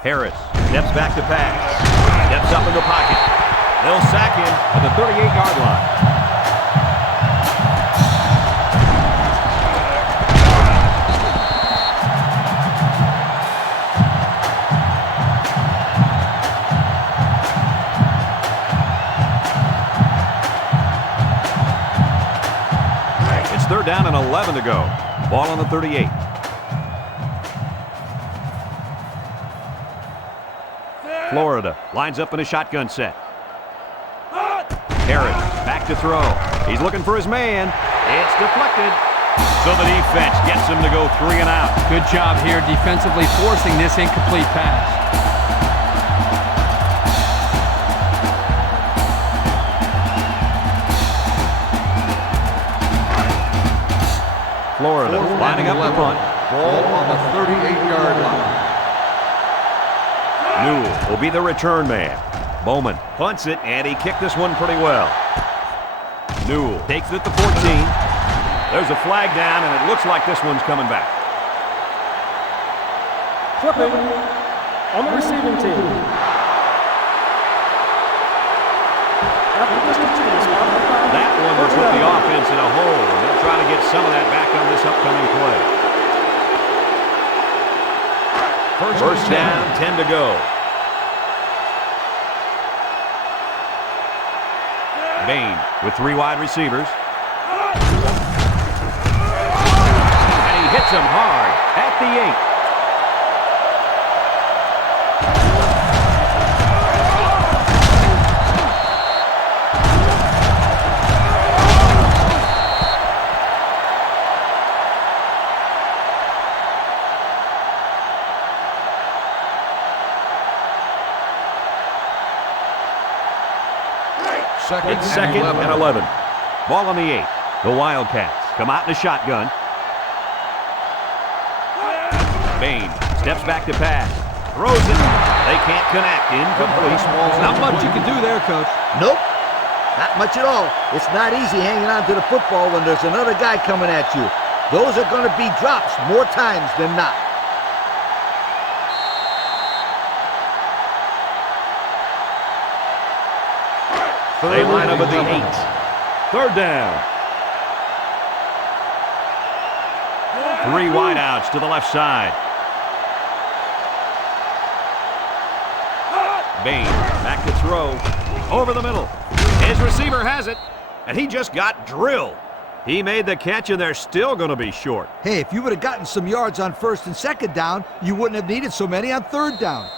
Harris steps back to pass. Steps up in the pocket. They'll sack him at the 38-yard line. It's 3rd down and 11 to go. Ball on the 38. Florida lines up in a shotgun set. Harris back to throw. He's looking for his man. It's deflected. So the defense gets him to go 3 and out. Good job here defensively forcing this incomplete pass. Florida lining up the punt. Ball on the 38-yard line. Newell will be the return man. Bowman punts it, and he kicked this one pretty well. Newell takes it at the 14. There's a flag down, and it looks like this one's coming back. Flipping on the receiving team. That one will put the offense in a hole, and they'll try to get some of that back on this upcoming play. First down, 10 to go. Bain with 3 wide receivers. And he hits him hard at the 8. It's 2nd and 11. Ball on the 8. The Wildcats come out in a shotgun. Bain steps back to pass. Throws it. They can't connect. Incomplete. Not much you can do there, Coach. Nope, not much at all. It's not easy hanging on to the football when there's another guy coming at you. Those are going to be drops more times than not. They line up at the 8. 3rd down. 3 wideouts to the left side. Bain back to throw. Over the middle. His receiver has it, and he just got drilled. He made the catch, and they're still going to be short. Hey, if you would have gotten some yards on 1st and 2nd down, you wouldn't have needed so many on 3rd down.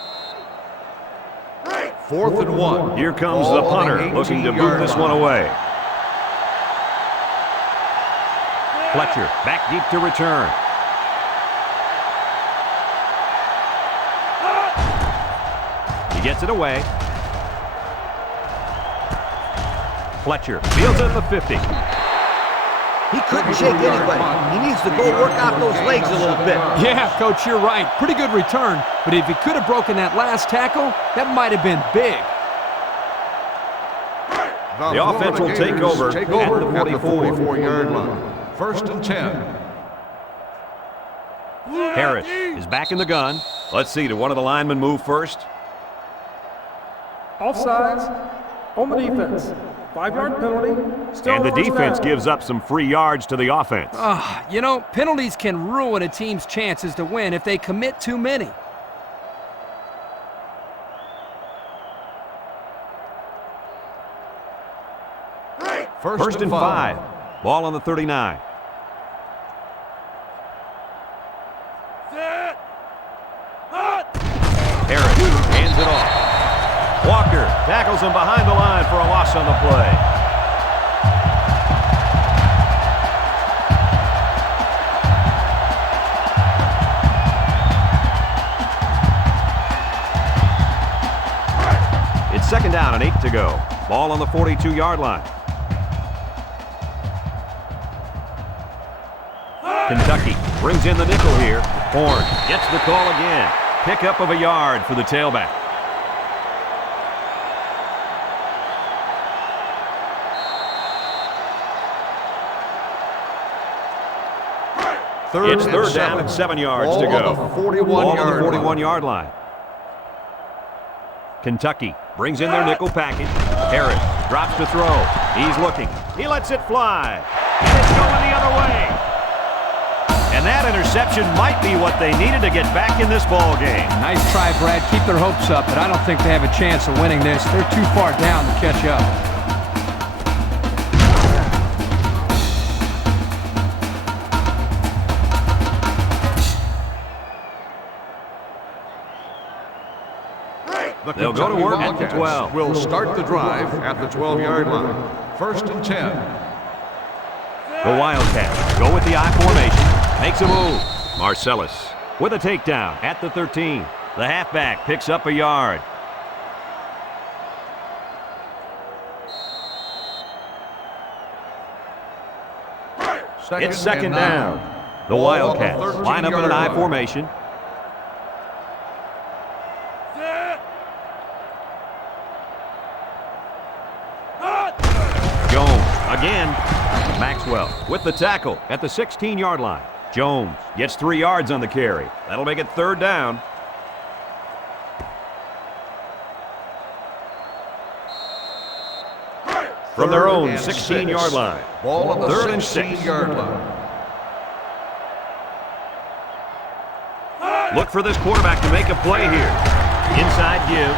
4th and 1. Here comes the punter looking to move this one away. Fletcher back deep to return. He gets it away. Fletcher fields it at the 50. He couldn't shake anybody. He needs to go work out those legs a little bit. Yeah, Coach, you're right. Pretty good return. But if he could have broken that last tackle, that might have been big. The offense will take over at the 44-yard line. 1st and 10. Harris is back in the gun. Let's see, did one of the linemen move first? Offsides on the defense. 5-yard penalty. Still And the first defense down. gives up some free yards to the offense. You know, penalties can ruin a team's chances to win if they commit too many. First and 5. Ball on the 39. Harris hands it off. Walker tackles him behind the line for a loss on the play. It's second down and 8 to go. Ball on the 42-yard line. Kentucky brings in the nickel here. Horn gets the call again. Pickup of a yard for the tailback. It's third down and 7 yards to go. Ball on the 41-yard line. Kentucky brings in their nickel package. Harris drops to throw. He's looking. He lets it fly. And it's going the other way. And that interception might be what they needed to get back in this ball game. Nice try, Brad. Keep their hopes up, but I don't think they have a chance of winning this. They're too far down to catch up. They'll go to work at the 12. Will start the drive at the 12-yard line. First and 10. The Wildcats go with the I formation. Makes a move. Marcellus with a takedown at the 13. The halfback picks up a yard. It's second down. The Wildcats line up in an I formation. Jones again. Maxwell with the tackle at the 16-yard line. Jones gets 3 yards on the carry. That'll make it third down. From their own 16-yard line. Ball on the Third and 6. 16-yard line. Look for this quarterback to make a play here. Inside give.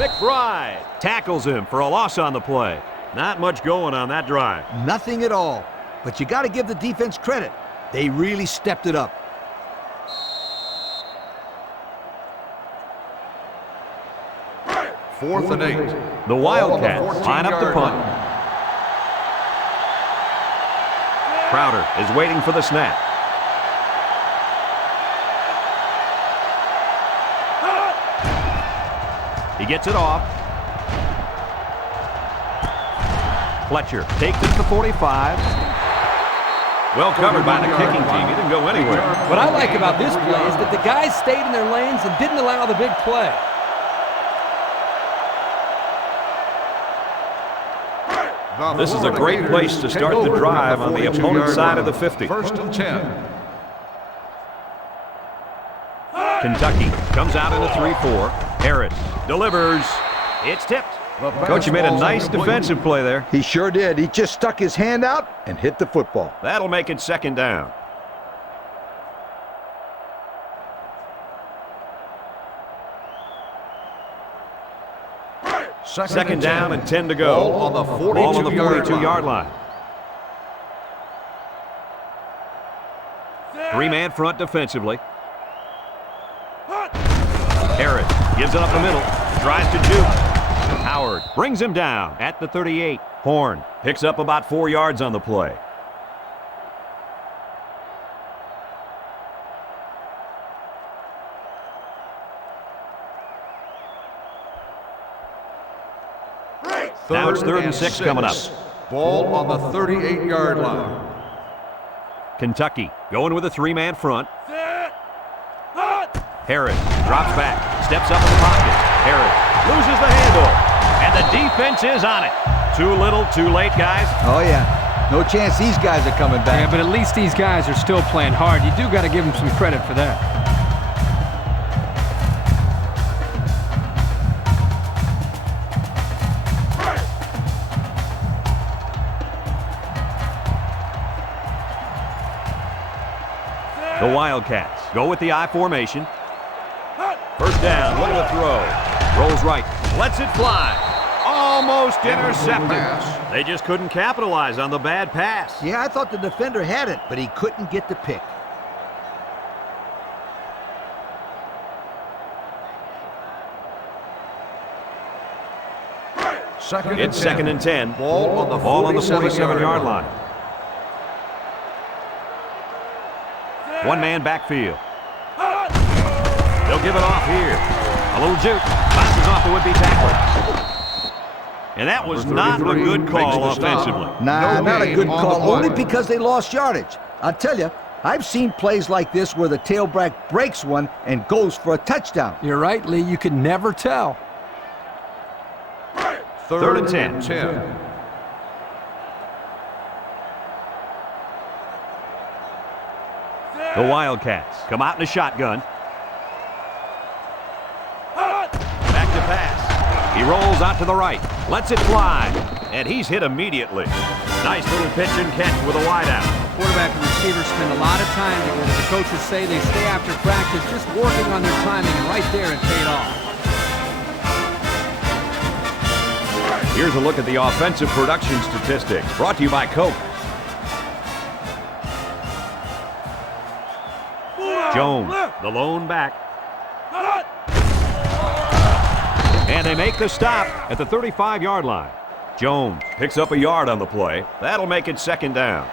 McBride tackles him for a loss on the play. Not much going on that drive. Nothing at all. But you got to give the defense credit. They really stepped it up. Fourth and 8. The Wildcats line up the punt. Crowder is waiting for the snap. He gets it off. Fletcher takes it to the 45. Well covered by the kicking team. He didn't go anywhere. What I like about this play is that the guys stayed in their lanes and didn't allow the big play. This is a great place to start the drive on the opponent's side of the 50. First and 10. Kentucky comes out in a 3-4. Harris delivers. It's tipped. Coach, you made a nice defensive play there. He sure did. He just stuck his hand out and hit the football. That'll make it second down. Second down and 10 to go. Ball on the Ball on the 42-yard line. Three-man front defensively. Harris gives it up the middle. Tries to juke. Howard brings him down at the 38. Horn picks up about 4 yards on the play. Now it's third and 6 coming up. Ball on the 38-yard line. Kentucky going with a three-man front. Harris drops back, steps up in the pocket. Harris loses the handle, and the defense is on it. Too little, too late, guys. Oh, yeah. No chance these guys are coming back. Yeah, but at least these guys are still playing hard. You do got to give them some credit for that. The Wildcats go with the I formation. First down, look at the throw. Rolls right, lets it fly. Almost intercepted. They just couldn't capitalize on the bad pass. Yeah, I thought the defender had it, but he couldn't get the pick. It's second and 10. Ball on the 47-yard line. One-man backfield. They'll give it off here. A little juke. Bounces off the would-be tackler. And that was not a good call offensively. Nah, not a good call, only play. because they lost yardage. I'll tell you, I've seen plays like this where the tailback breaks one and goes for a touchdown. You're right, Lee. You can never tell. Third and 10. The Wildcats come out in a shotgun. Back to pass. He rolls out to the right. Lets it fly. And he's hit immediately. Nice little pitch and catch with a wideout. Quarterback and receivers spend a lot of time together. The coaches say they stay after practice just working on their timing, and right there it paid off. Here's a look at the offensive production statistics, brought to you by Coke. Jones, the lone back. And they make the stop at the 35-yard line. Jones picks up a yard on the play. That'll make it second down.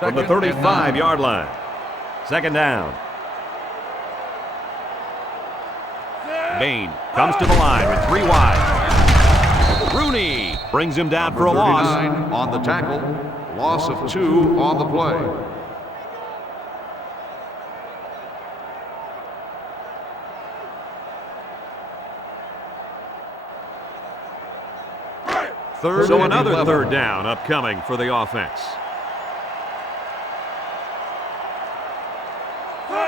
From the 35-yard line. Second down. Bain comes to the line with 3 wide. Rooney brings him down for a loss. On the tackle. Loss of 2 on the play. So another third down upcoming for the offense.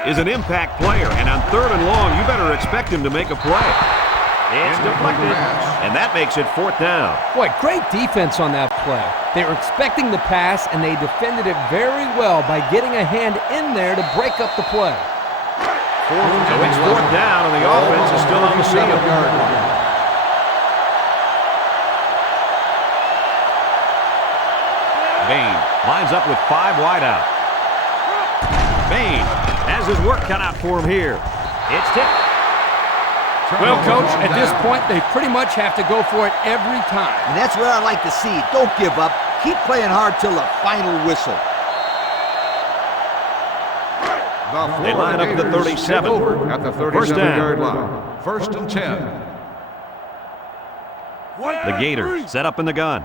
Is an impact player, and on third and long, you better expect him to make a play. It's deflected, and that makes it fourth down. Boy, great defense on that play. They were expecting the pass, and they defended it very well by getting a hand in there to break up the play. So it's fourth down, and the offense is still on the field. Bain lines up with 5 wide out. Bain has his work cut out for him here. It's tipped. Well, Coach, at this point, they pretty much have to go for it every time. And that's what I like to see. Don't give up. Keep playing hard till the final whistle. They line up at the 37. At the First down. 37-yard line. First and 10. The Gators set up in the gun.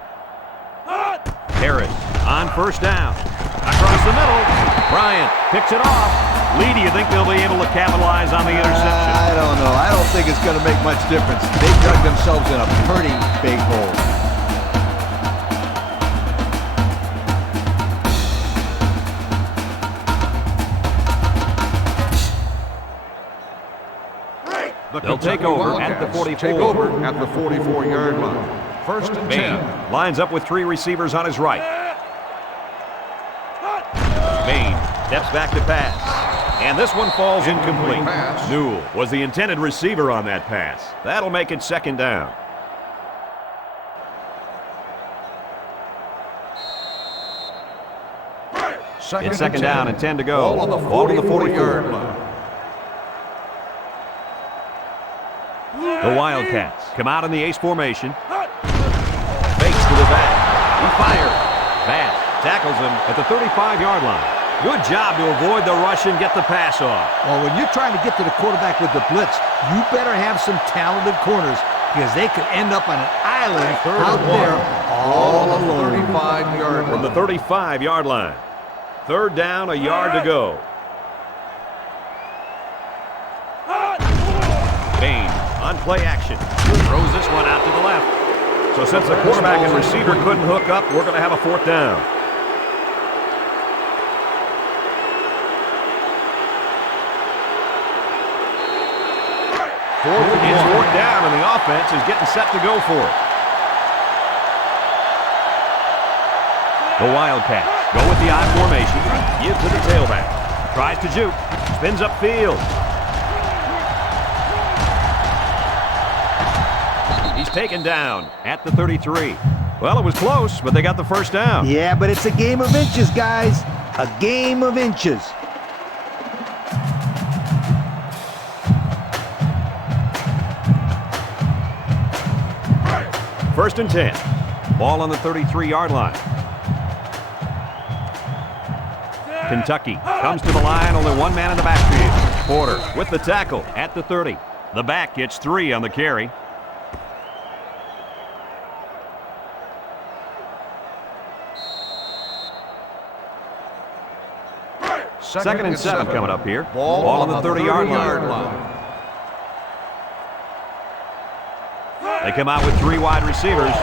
Harris on first down. Across the middle. Bryant picks it off. Lee, do you think they'll be able to capitalize on the interception? I don't know. I don't think it's going to make much difference. They dug themselves in a pretty big hole. They'll take over at the 44. Take over at the 44-yard line. First and 10. Lines up with 3 receivers on his right. Bain steps back to pass. And this one falls incomplete. Newell was the intended receiver on that pass. That'll make it second down. It's second down and 10 to go. Ball to the 44. The Wildcats come out in the ace formation. Fakes to the back. He fires. Bass tackles him at the 35-yard line. Good job to avoid the rush and get the pass off. Well, when you're trying to get to the quarterback with the blitz, you better have some talented corners because they could end up on an island out there all alone. 35-yard From the 35-yard line. Third down, a yard to go. Bain on play action. Throws this one out to the left. So since the quarterback and receiver couldn't hook up, we're going to have a fourth down. It's fourth down, and the offense is getting set to go for it. The Wildcat go with the I formation. Give to the tailback. Tries to juke. Spins upfield. He's taken down at the 33. Well, it was close, but they got the first down. Yeah, but it's a game of inches, guys. A game of inches. First and 10. Ball on the 33-yard line. Kentucky comes to the line, only one man in the backfield. Porter with the tackle at the 30. The back gets 3 on the carry. Second and 7 coming up here. Ball on the 30-yard line. They come out with 3 wide receivers.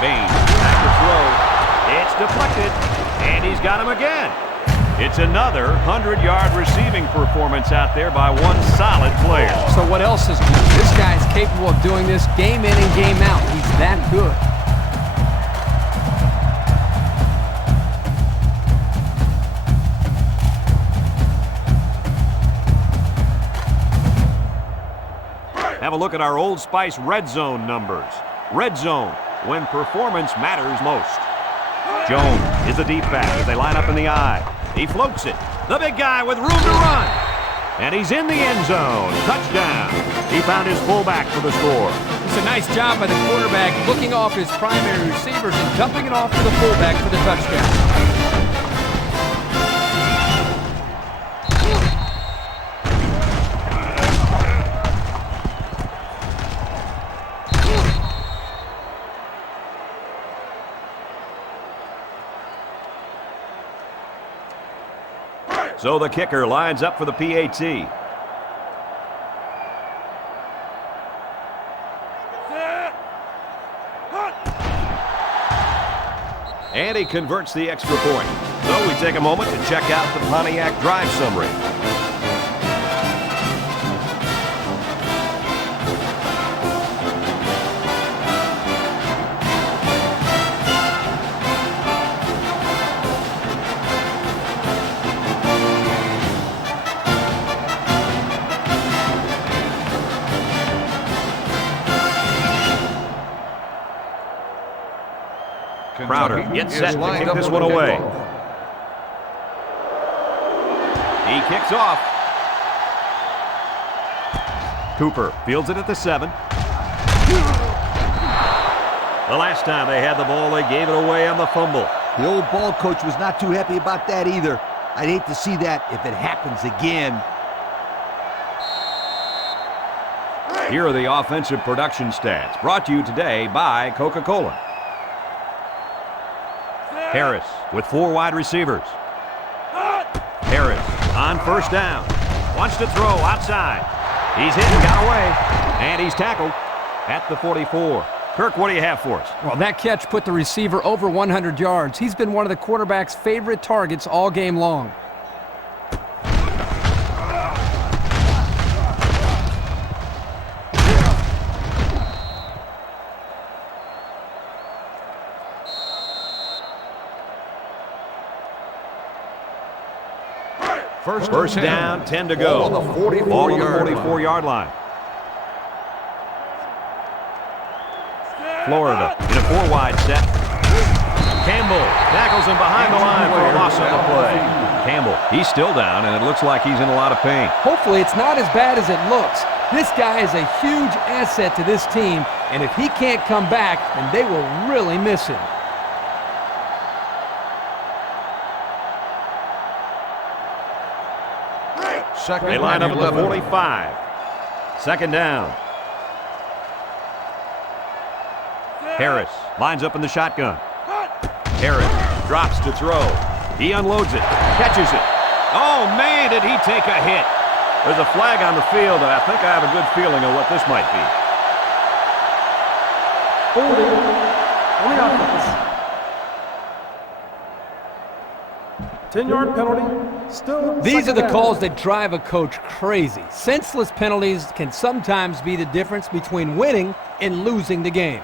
Bain back to throw. It's deflected, and he's got him again. It's another 100-yard receiving performance out there by one solid player. So what else is new? This guy is capable of doing this game in and game out. He's that good. Have a look at our Old Spice red zone numbers. Red zone, when performance matters most. Jones is the deep back as they line up in the I. He floats it. The big guy with room to run. And he's in the end zone. Touchdown. He found his fullback for the score. It's a nice job by the quarterback looking off his primary receivers and dumping it off to the fullback for the touchdown. So the kicker lines up for the PAT. And he converts the extra point. So we take a moment to check out the Pontiac drive summary. Crowder gets set to kick this one away. He kicks off. Cooper fields it at the 7. The last time they had the ball, they gave it away on the fumble. The old ball coach was not too happy about that either. I'd hate to see that if it happens again. Here are the offensive production stats, brought to you today by Coca-Cola. Harris with 4 wide receivers. Harris on first down. Wants to throw outside. He's hit and got away. And he's tackled at the 44. Kirk, what do you have for us? Well, that catch put the receiver over 100 yards. He's been one of the quarterback's favorite targets all game long. First down, 10 to go. Ball on the 44-yard Ball on the 44-yard line. Florida in a 4-wide set. Campbell tackles him behind the line for a loss on the play. Campbell, he's still down, and it looks like he's in a lot of pain. Hopefully it's not as bad as it looks. This guy is a huge asset to this team, and if he can't come back, then they will really miss him. They line up at the 45. Second down. Harris lines up in the shotgun. Harris drops to throw. He unloads it, catches it. Oh, man, did he take a hit. There's a flag on the field, and I think I have a good feeling of what this might be. Holding on the offense. 10-yard penalty. Still. These are the second calls down. that drive a coach crazy. Senseless penalties can sometimes be the difference between winning and losing the game.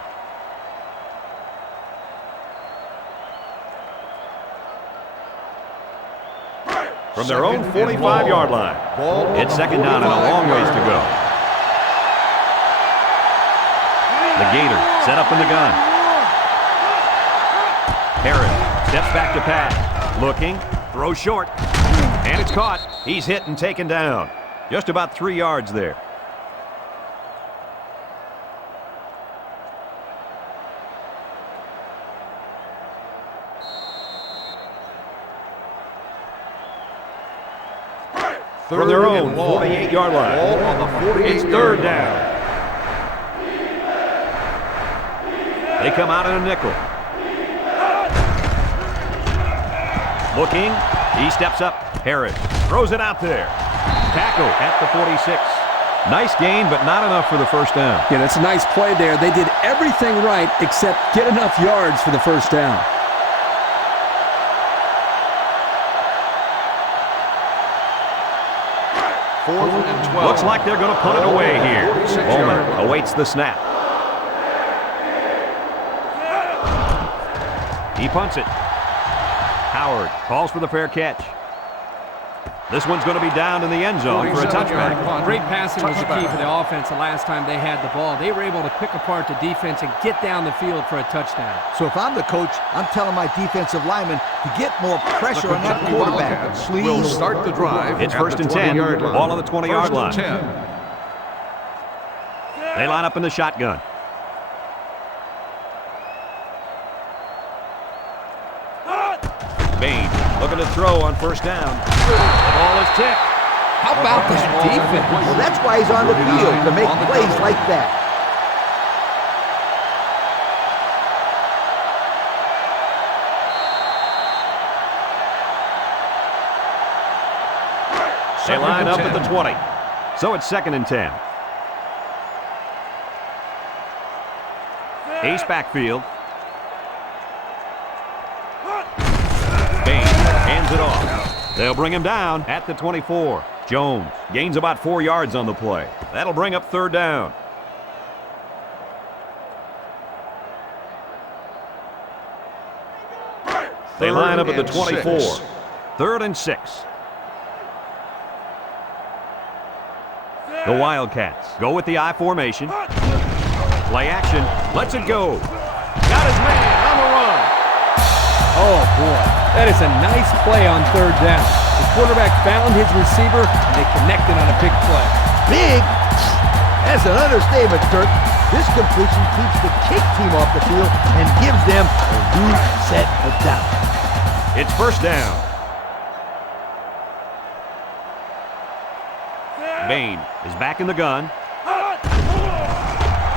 from their own 45-yard line. It's second down and a long ways to go. The Gators set up in the gun. Harris steps back to pass. Looking, throws short, and it's caught. He's hit and taken down. Just about 3 yards there. From their own 48-yard line. It's third down. They come out in a nickel. Looking. He steps up. Harris throws it out there. Tackle at the 46. Nice gain, but not enough for the first down. Yeah, that's a nice play there. They did everything right except get enough yards for the first down. Looks like they're going to punt it away here. Bowman awaits the snap. He punts it. Howard calls for the fair catch. This one's going to be down in the end zone for a touchback. Great passing was the key for the offense the last time they had the ball. They were able to pick apart the defense and get down the field for a touchdown. So if I'm the coach, I'm telling my defensive linemen to get more pressure on that quarterback. We'll start the drive. It's first and 10. Ball on the 20-yard line. They line up in the shotgun. Bain looking to throw on first down. The ball is tipped. How about this defense? Well, that's why he's on the field, to make plays like that. They line up at the 20. So it's second and 10. Ace backfield. Bain hands it off. They'll bring him down at the 24. Jones gains about 4 yards on the play. That'll bring up third down. They line up at the 24. Third and 6. The Wildcats go with the I formation. Play action. Lets it go. Got his man on the run. Oh, boy. That is a nice play on third down. The quarterback found his receiver, and they connected on a big play. Big? That's an understatement, Kirk. This completion keeps the kick team off the field and gives them a new set of doubt. It's first down. Bain is back in the gun.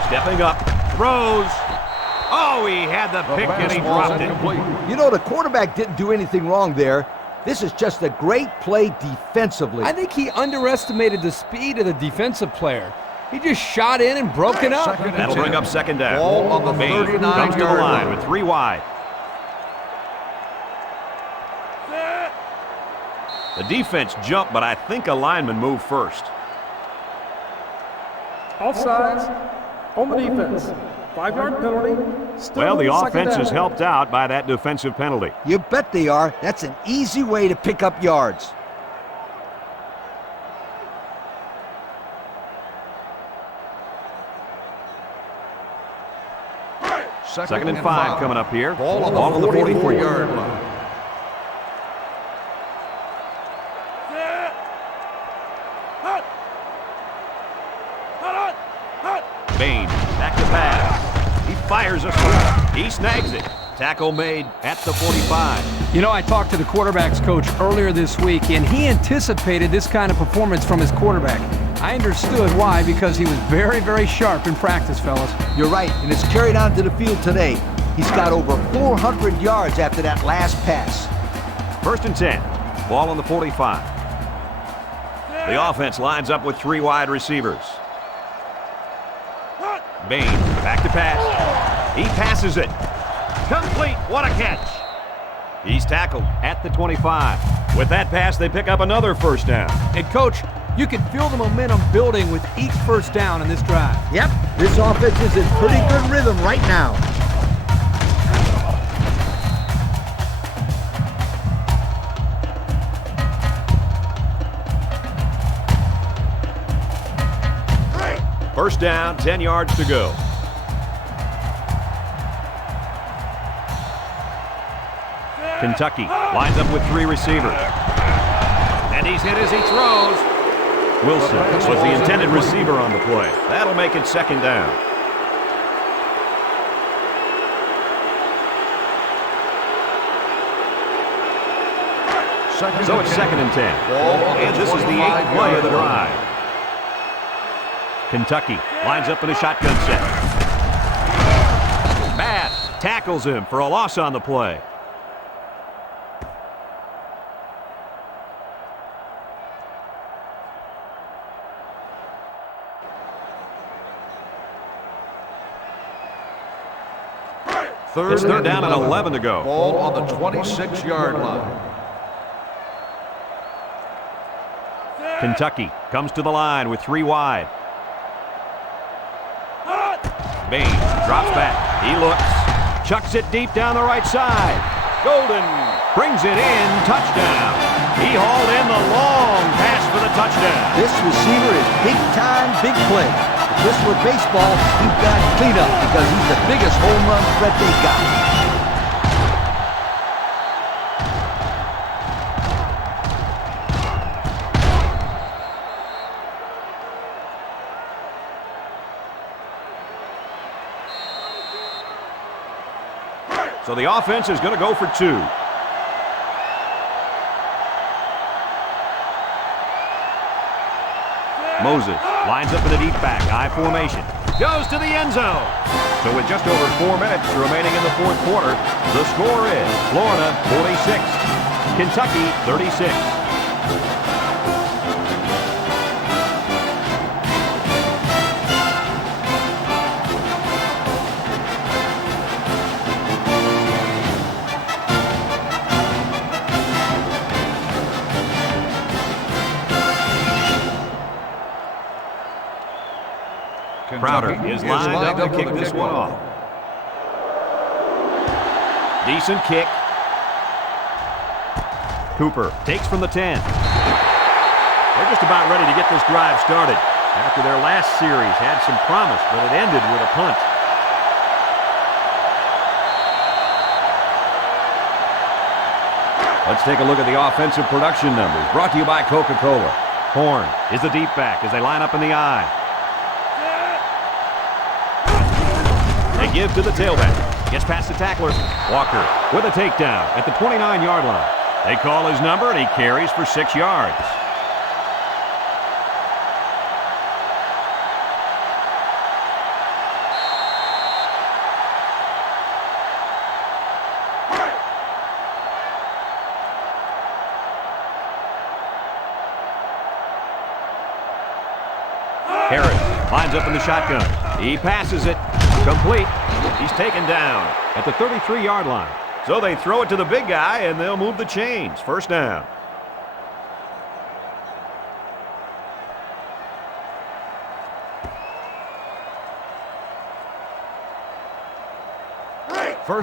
Stepping up. Throws. Oh, he had the pick and he dropped it. You know, the quarterback didn't do anything wrong there. This is just a great play defensively. I think he underestimated the speed of the defensive player. He just shot in and broke it up. That'll bring up second down. Ball on the Bain comes to the line with 3 wide. The defense jumped, but I think a lineman moved first. Offsides on the defense. 5-yard penalty. Still Well, the second offense down. is helped out by that defensive penalty. You bet they are. That's an easy way to pick up yards. Second and 5 coming up here. Ball on the 44-yard line. Bain back to pass. He fires a shot. He snags it. Tackle made at the 45. You know, I talked to the quarterback's coach earlier this week, and he anticipated this kind of performance from his quarterback. I understood why, because he was very, very sharp in practice, fellas. You're right, and it's carried on to the field today. He's got over 400 yards after that last pass. First and 10. Ball on the 45. The offense lines up with 3 wide receivers. Bain back to pass. He passes it. Complete. What a catch. He's tackled at the 25. With that pass, they pick up another first down. And, Coach, you can feel the momentum building with each first down in this drive. Yep, this offense is in pretty good rhythm right now. First down, 10 yards to go. Kentucky lines up with 3 receivers. And he's hit as he throws. Wilson was the intended receiver on the play. That'll make it second down. So it's second and 10. And this is the 8th play of the drive. Kentucky lines up in a shotgun set. Bass tackles him for a loss on the play. It's third down and 11 to go. Ball on the 26-yard line. Kentucky comes to the line with 3 wide. Bain drops back. He looks. Chucks it deep down the right side. Golden brings it in. Touchdown. He hauled in the long pass for the touchdown. This receiver is big time, big play. If this were baseball, he'd got clean up because he's the biggest home run threat they got. So the offense is going to go for 2. Moses lines up in a deep back, I formation. Goes to the end zone. So with just over 4 minutes remaining in the fourth quarter, the score is Florida 46, Kentucky 36. Crowder is lined up to kick this one off. Decent kick. Cooper takes from the 10. They're just about ready to get this drive started. After their last series had some promise, but it ended with a punt. Let's take a look at the offensive production numbers, brought to you by Coca-Cola. Horn is the deep back as they line up in the I. They give to the tailback. Gets past the tackler. Walker with a takedown at the 29-yard line. They call his number, and he carries for 6 yards. Harris lines up in the shotgun. He passes it. Complete. He's taken down at the 33-yard line. So they throw it to the big guy, and they'll move the chains. First down.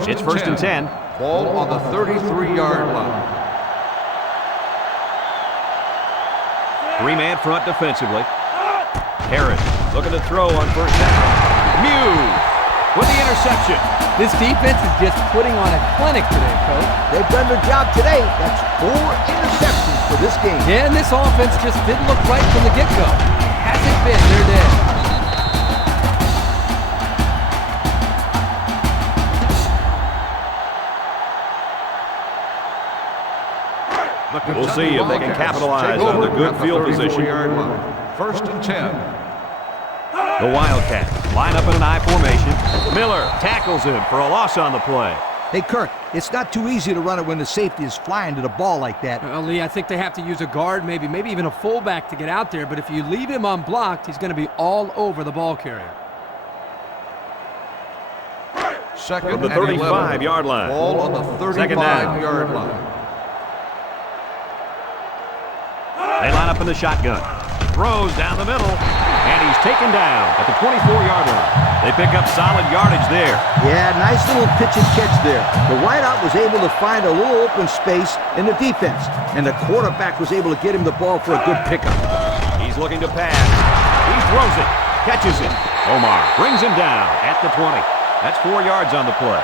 It's first and 10. Ball on the 33-yard line. 3-man front defensively. Harris looking to throw on first down. Mew with the interception. This defense is just putting on a clinic today, Coach. They've done their job today. That's 4 interceptions for this game. Yeah, and this offense just didn't look right from the get-go. Hasn't been their day. We'll see if they can capitalize on the good field position. First and 10. The Wildcat line up in an I formation. Miller tackles him for a loss on the play. Hey, Kirk, it's not too easy to run it when the safety is flying to the ball like that. Well, Lee, I think they have to use a guard, maybe even a fullback to get out there. But if you leave him unblocked, he's going to be all over the ball carrier. Second From the 35-yard line. Ball on the 35-yard line. They line up in the shotgun. Throws down the middle, and he's taken down at the 24-yard line. They pick up solid yardage there. Yeah, nice little pitch and catch there. The wideout was able to find a little open space in the defense, and the quarterback was able to get him the ball for a good pickup. He's looking to pass. He throws it. Catches it. Omar brings him down at the 20. That's 4 yards on the play.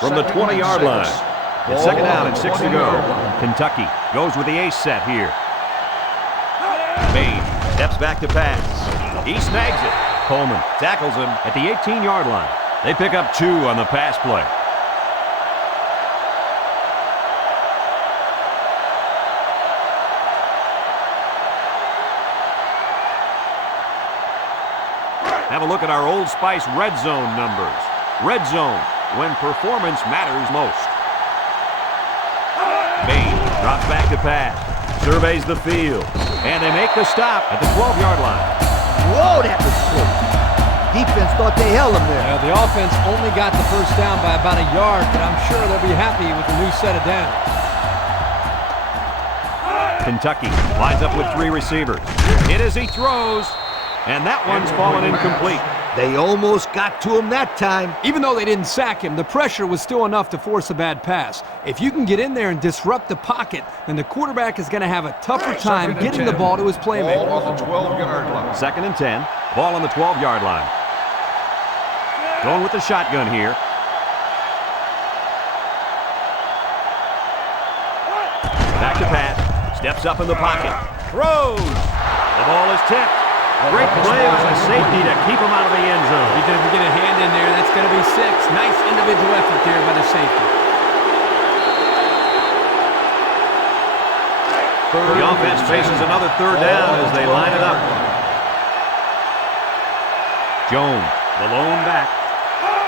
From the 20-yard line. It's second down and 6 to go. Kentucky goes with the ace set here. Bain steps back to pass. He snags it. Coleman tackles him at the 18-yard line. They pick up 2 on the pass play. Have a look at our Old Spice red zone numbers. Red zone, when performance matters most. Bain drops back to pass. Surveys the field. And they make the stop at the 12-yard line. Whoa, that was close. Defense thought they held him there. Yeah, the offense only got the first down by about a yard, but I'm sure they'll be happy with the new set of downs. Kentucky lines up with 3 receivers. Hit as he throws, and that one's fallen incomplete. They almost got to him that time. Even though they didn't sack him, the pressure was still enough to force a bad pass. If you can get in there and disrupt the pocket, then the quarterback is going to have a tougher time getting the ball to his playmaker. Ball on the 12-yard line. Second and 10. Ball on the 12-yard line. Going with the shotgun here. Back to pass. Steps up in the pocket. Throws. The ball is tipped. Great play by the safety to keep him out of the end zone. He doesn't get a hand in there. That's going to be 6. Nice individual effort there by the safety. The offense faces another third down as they line it up. Jones, the lone back.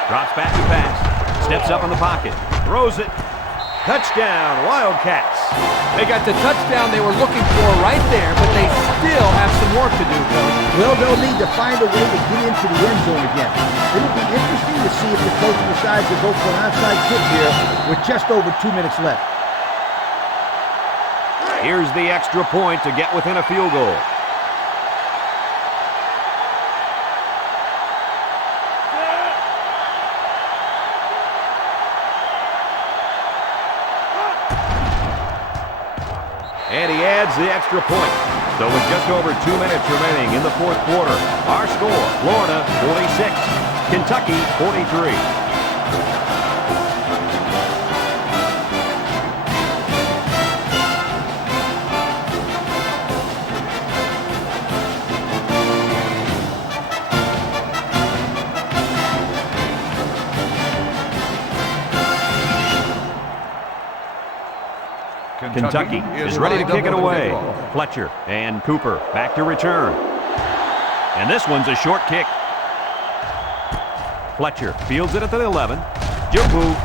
Drops back to pass. Steps up in the pocket. Throws it. Touchdown, Wildcats. They got the touchdown they were looking for right there, but they still have some work to do, Coach. Well, they'll need to find a way to get into the end zone again. It'll be interesting to see if the coach decides to go for an onside kick here with just over 2 minutes left. Here's the extra point to get within a field goal. And he adds the extra point. So with just over 2 minutes remaining in the fourth quarter, our score, Florida 46, Kentucky 43. Kentucky is ready to kick it away. Fletcher and Cooper back to return. And this one's a short kick. Fletcher fields it at the 11. Jubu.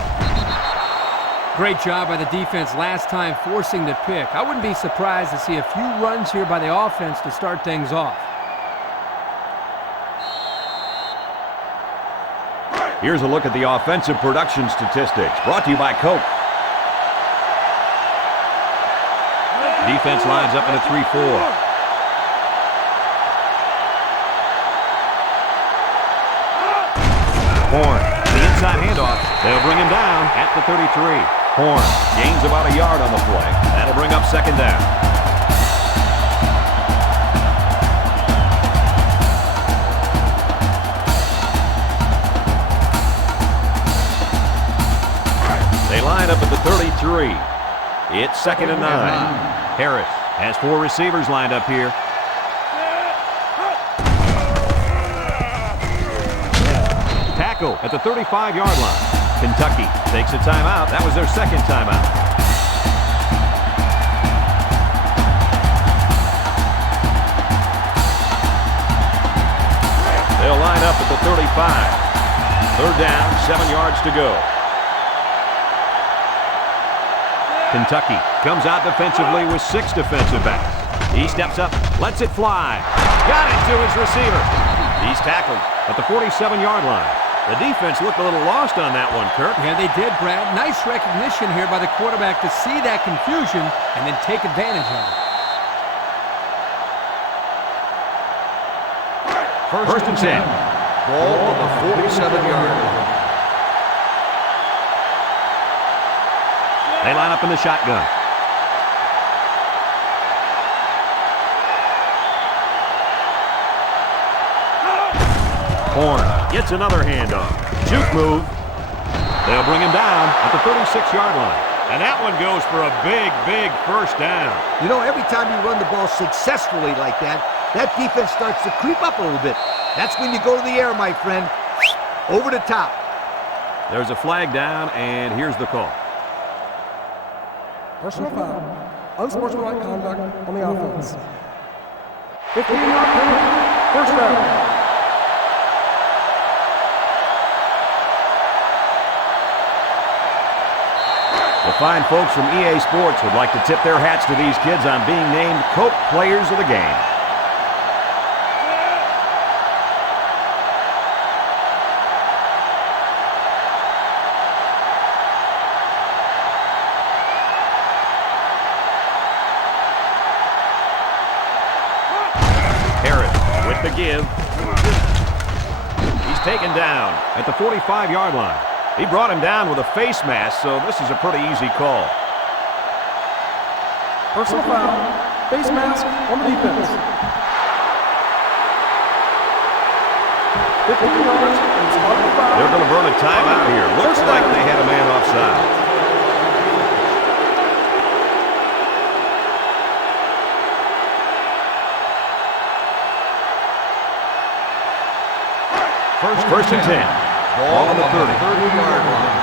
Great job by the defense last time forcing the pick. I wouldn't be surprised to see a few runs here by the offense to start things off. Here's a look at the offensive production statistics brought to you by Coke. Defense lines up in a 3-4. Horn, the inside handoff. They'll bring him down at the 33. Horn gains about a yard on the play. That'll bring up second down. They line up at the 33. It's second and 9. Harris has 4 receivers lined up here. Tackle at the 35-yard line. Kentucky takes a timeout. That was their second timeout. They'll line up at the 35. Third down, 7 yards to go. Kentucky comes out defensively with 6 defensive backs. He steps up, lets it fly. Got it to his receiver. He's tackled at the 47-yard line. The defense looked a little lost on that one, Kirk. Yeah, they did, Brad. Nice recognition here by the quarterback to see that confusion and then take advantage of it. First and 10. Ball on the 47-yard line. They line up in the shotgun. Horn gets another handoff. Juke move. They'll bring him down at the 36-yard line. And that one goes for a big, big first down. You know, every time you run the ball successfully like that, that defense starts to creep up a little bit. That's when you go to the air, my friend. Over the top. There's a flag down, and here's the call. Personal foul. Unsportsmanlike conduct on the offense. 15-yard penalty. First down. The fine folks from EA Sports would like to tip their hats to these kids on being named Coke Players of the Game. Harris with the give. He's taken down at the 45-yard line. He brought him down with a face mask, so this is a pretty easy call. Personal foul. Face mask on the defense. 15 yards and spot the foul. They're going to burn a timeout here. Looks like they had a man offside. First and 10. Ball on the 30-yard line.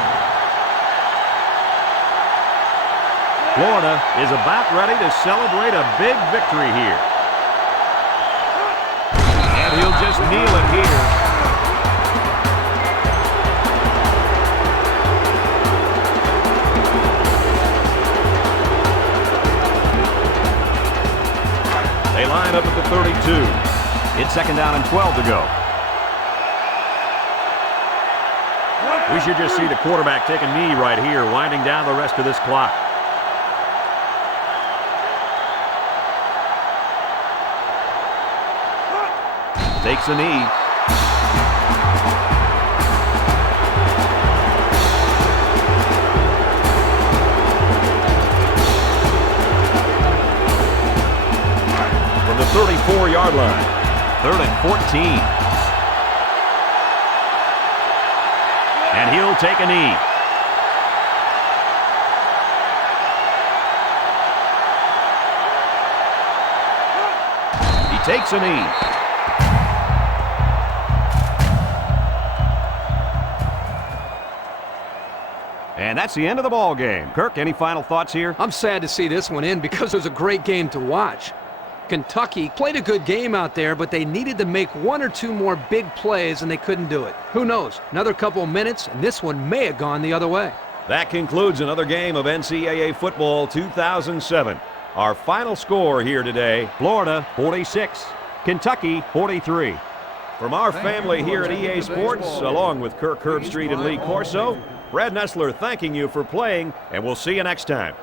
Florida is about ready to celebrate a big victory here. And he'll just kneel it here. They line up at the 32. It's second down and 12 to go. We should just see the quarterback take a knee right here, winding down the rest of this clock. Takes a knee. From the 34-yard line, 3rd and 14. And he'll take a knee. He takes a knee. And that's the end of the ball game. Kirk, any final thoughts here? I'm sad to see this one in because it was a great game to watch. Kentucky played a good game out there, but they needed to make one or two more big plays, and they couldn't do it. Who knows? Another couple of minutes, and this one may have gone the other way. That concludes another game of NCAA football 2007. Our final score here today, Florida 46, Kentucky 43. From our family here at EA Sports, along with Kirk Herbstreit and Lee Corso, Brad Nessler thanking you for playing, and we'll see you next time.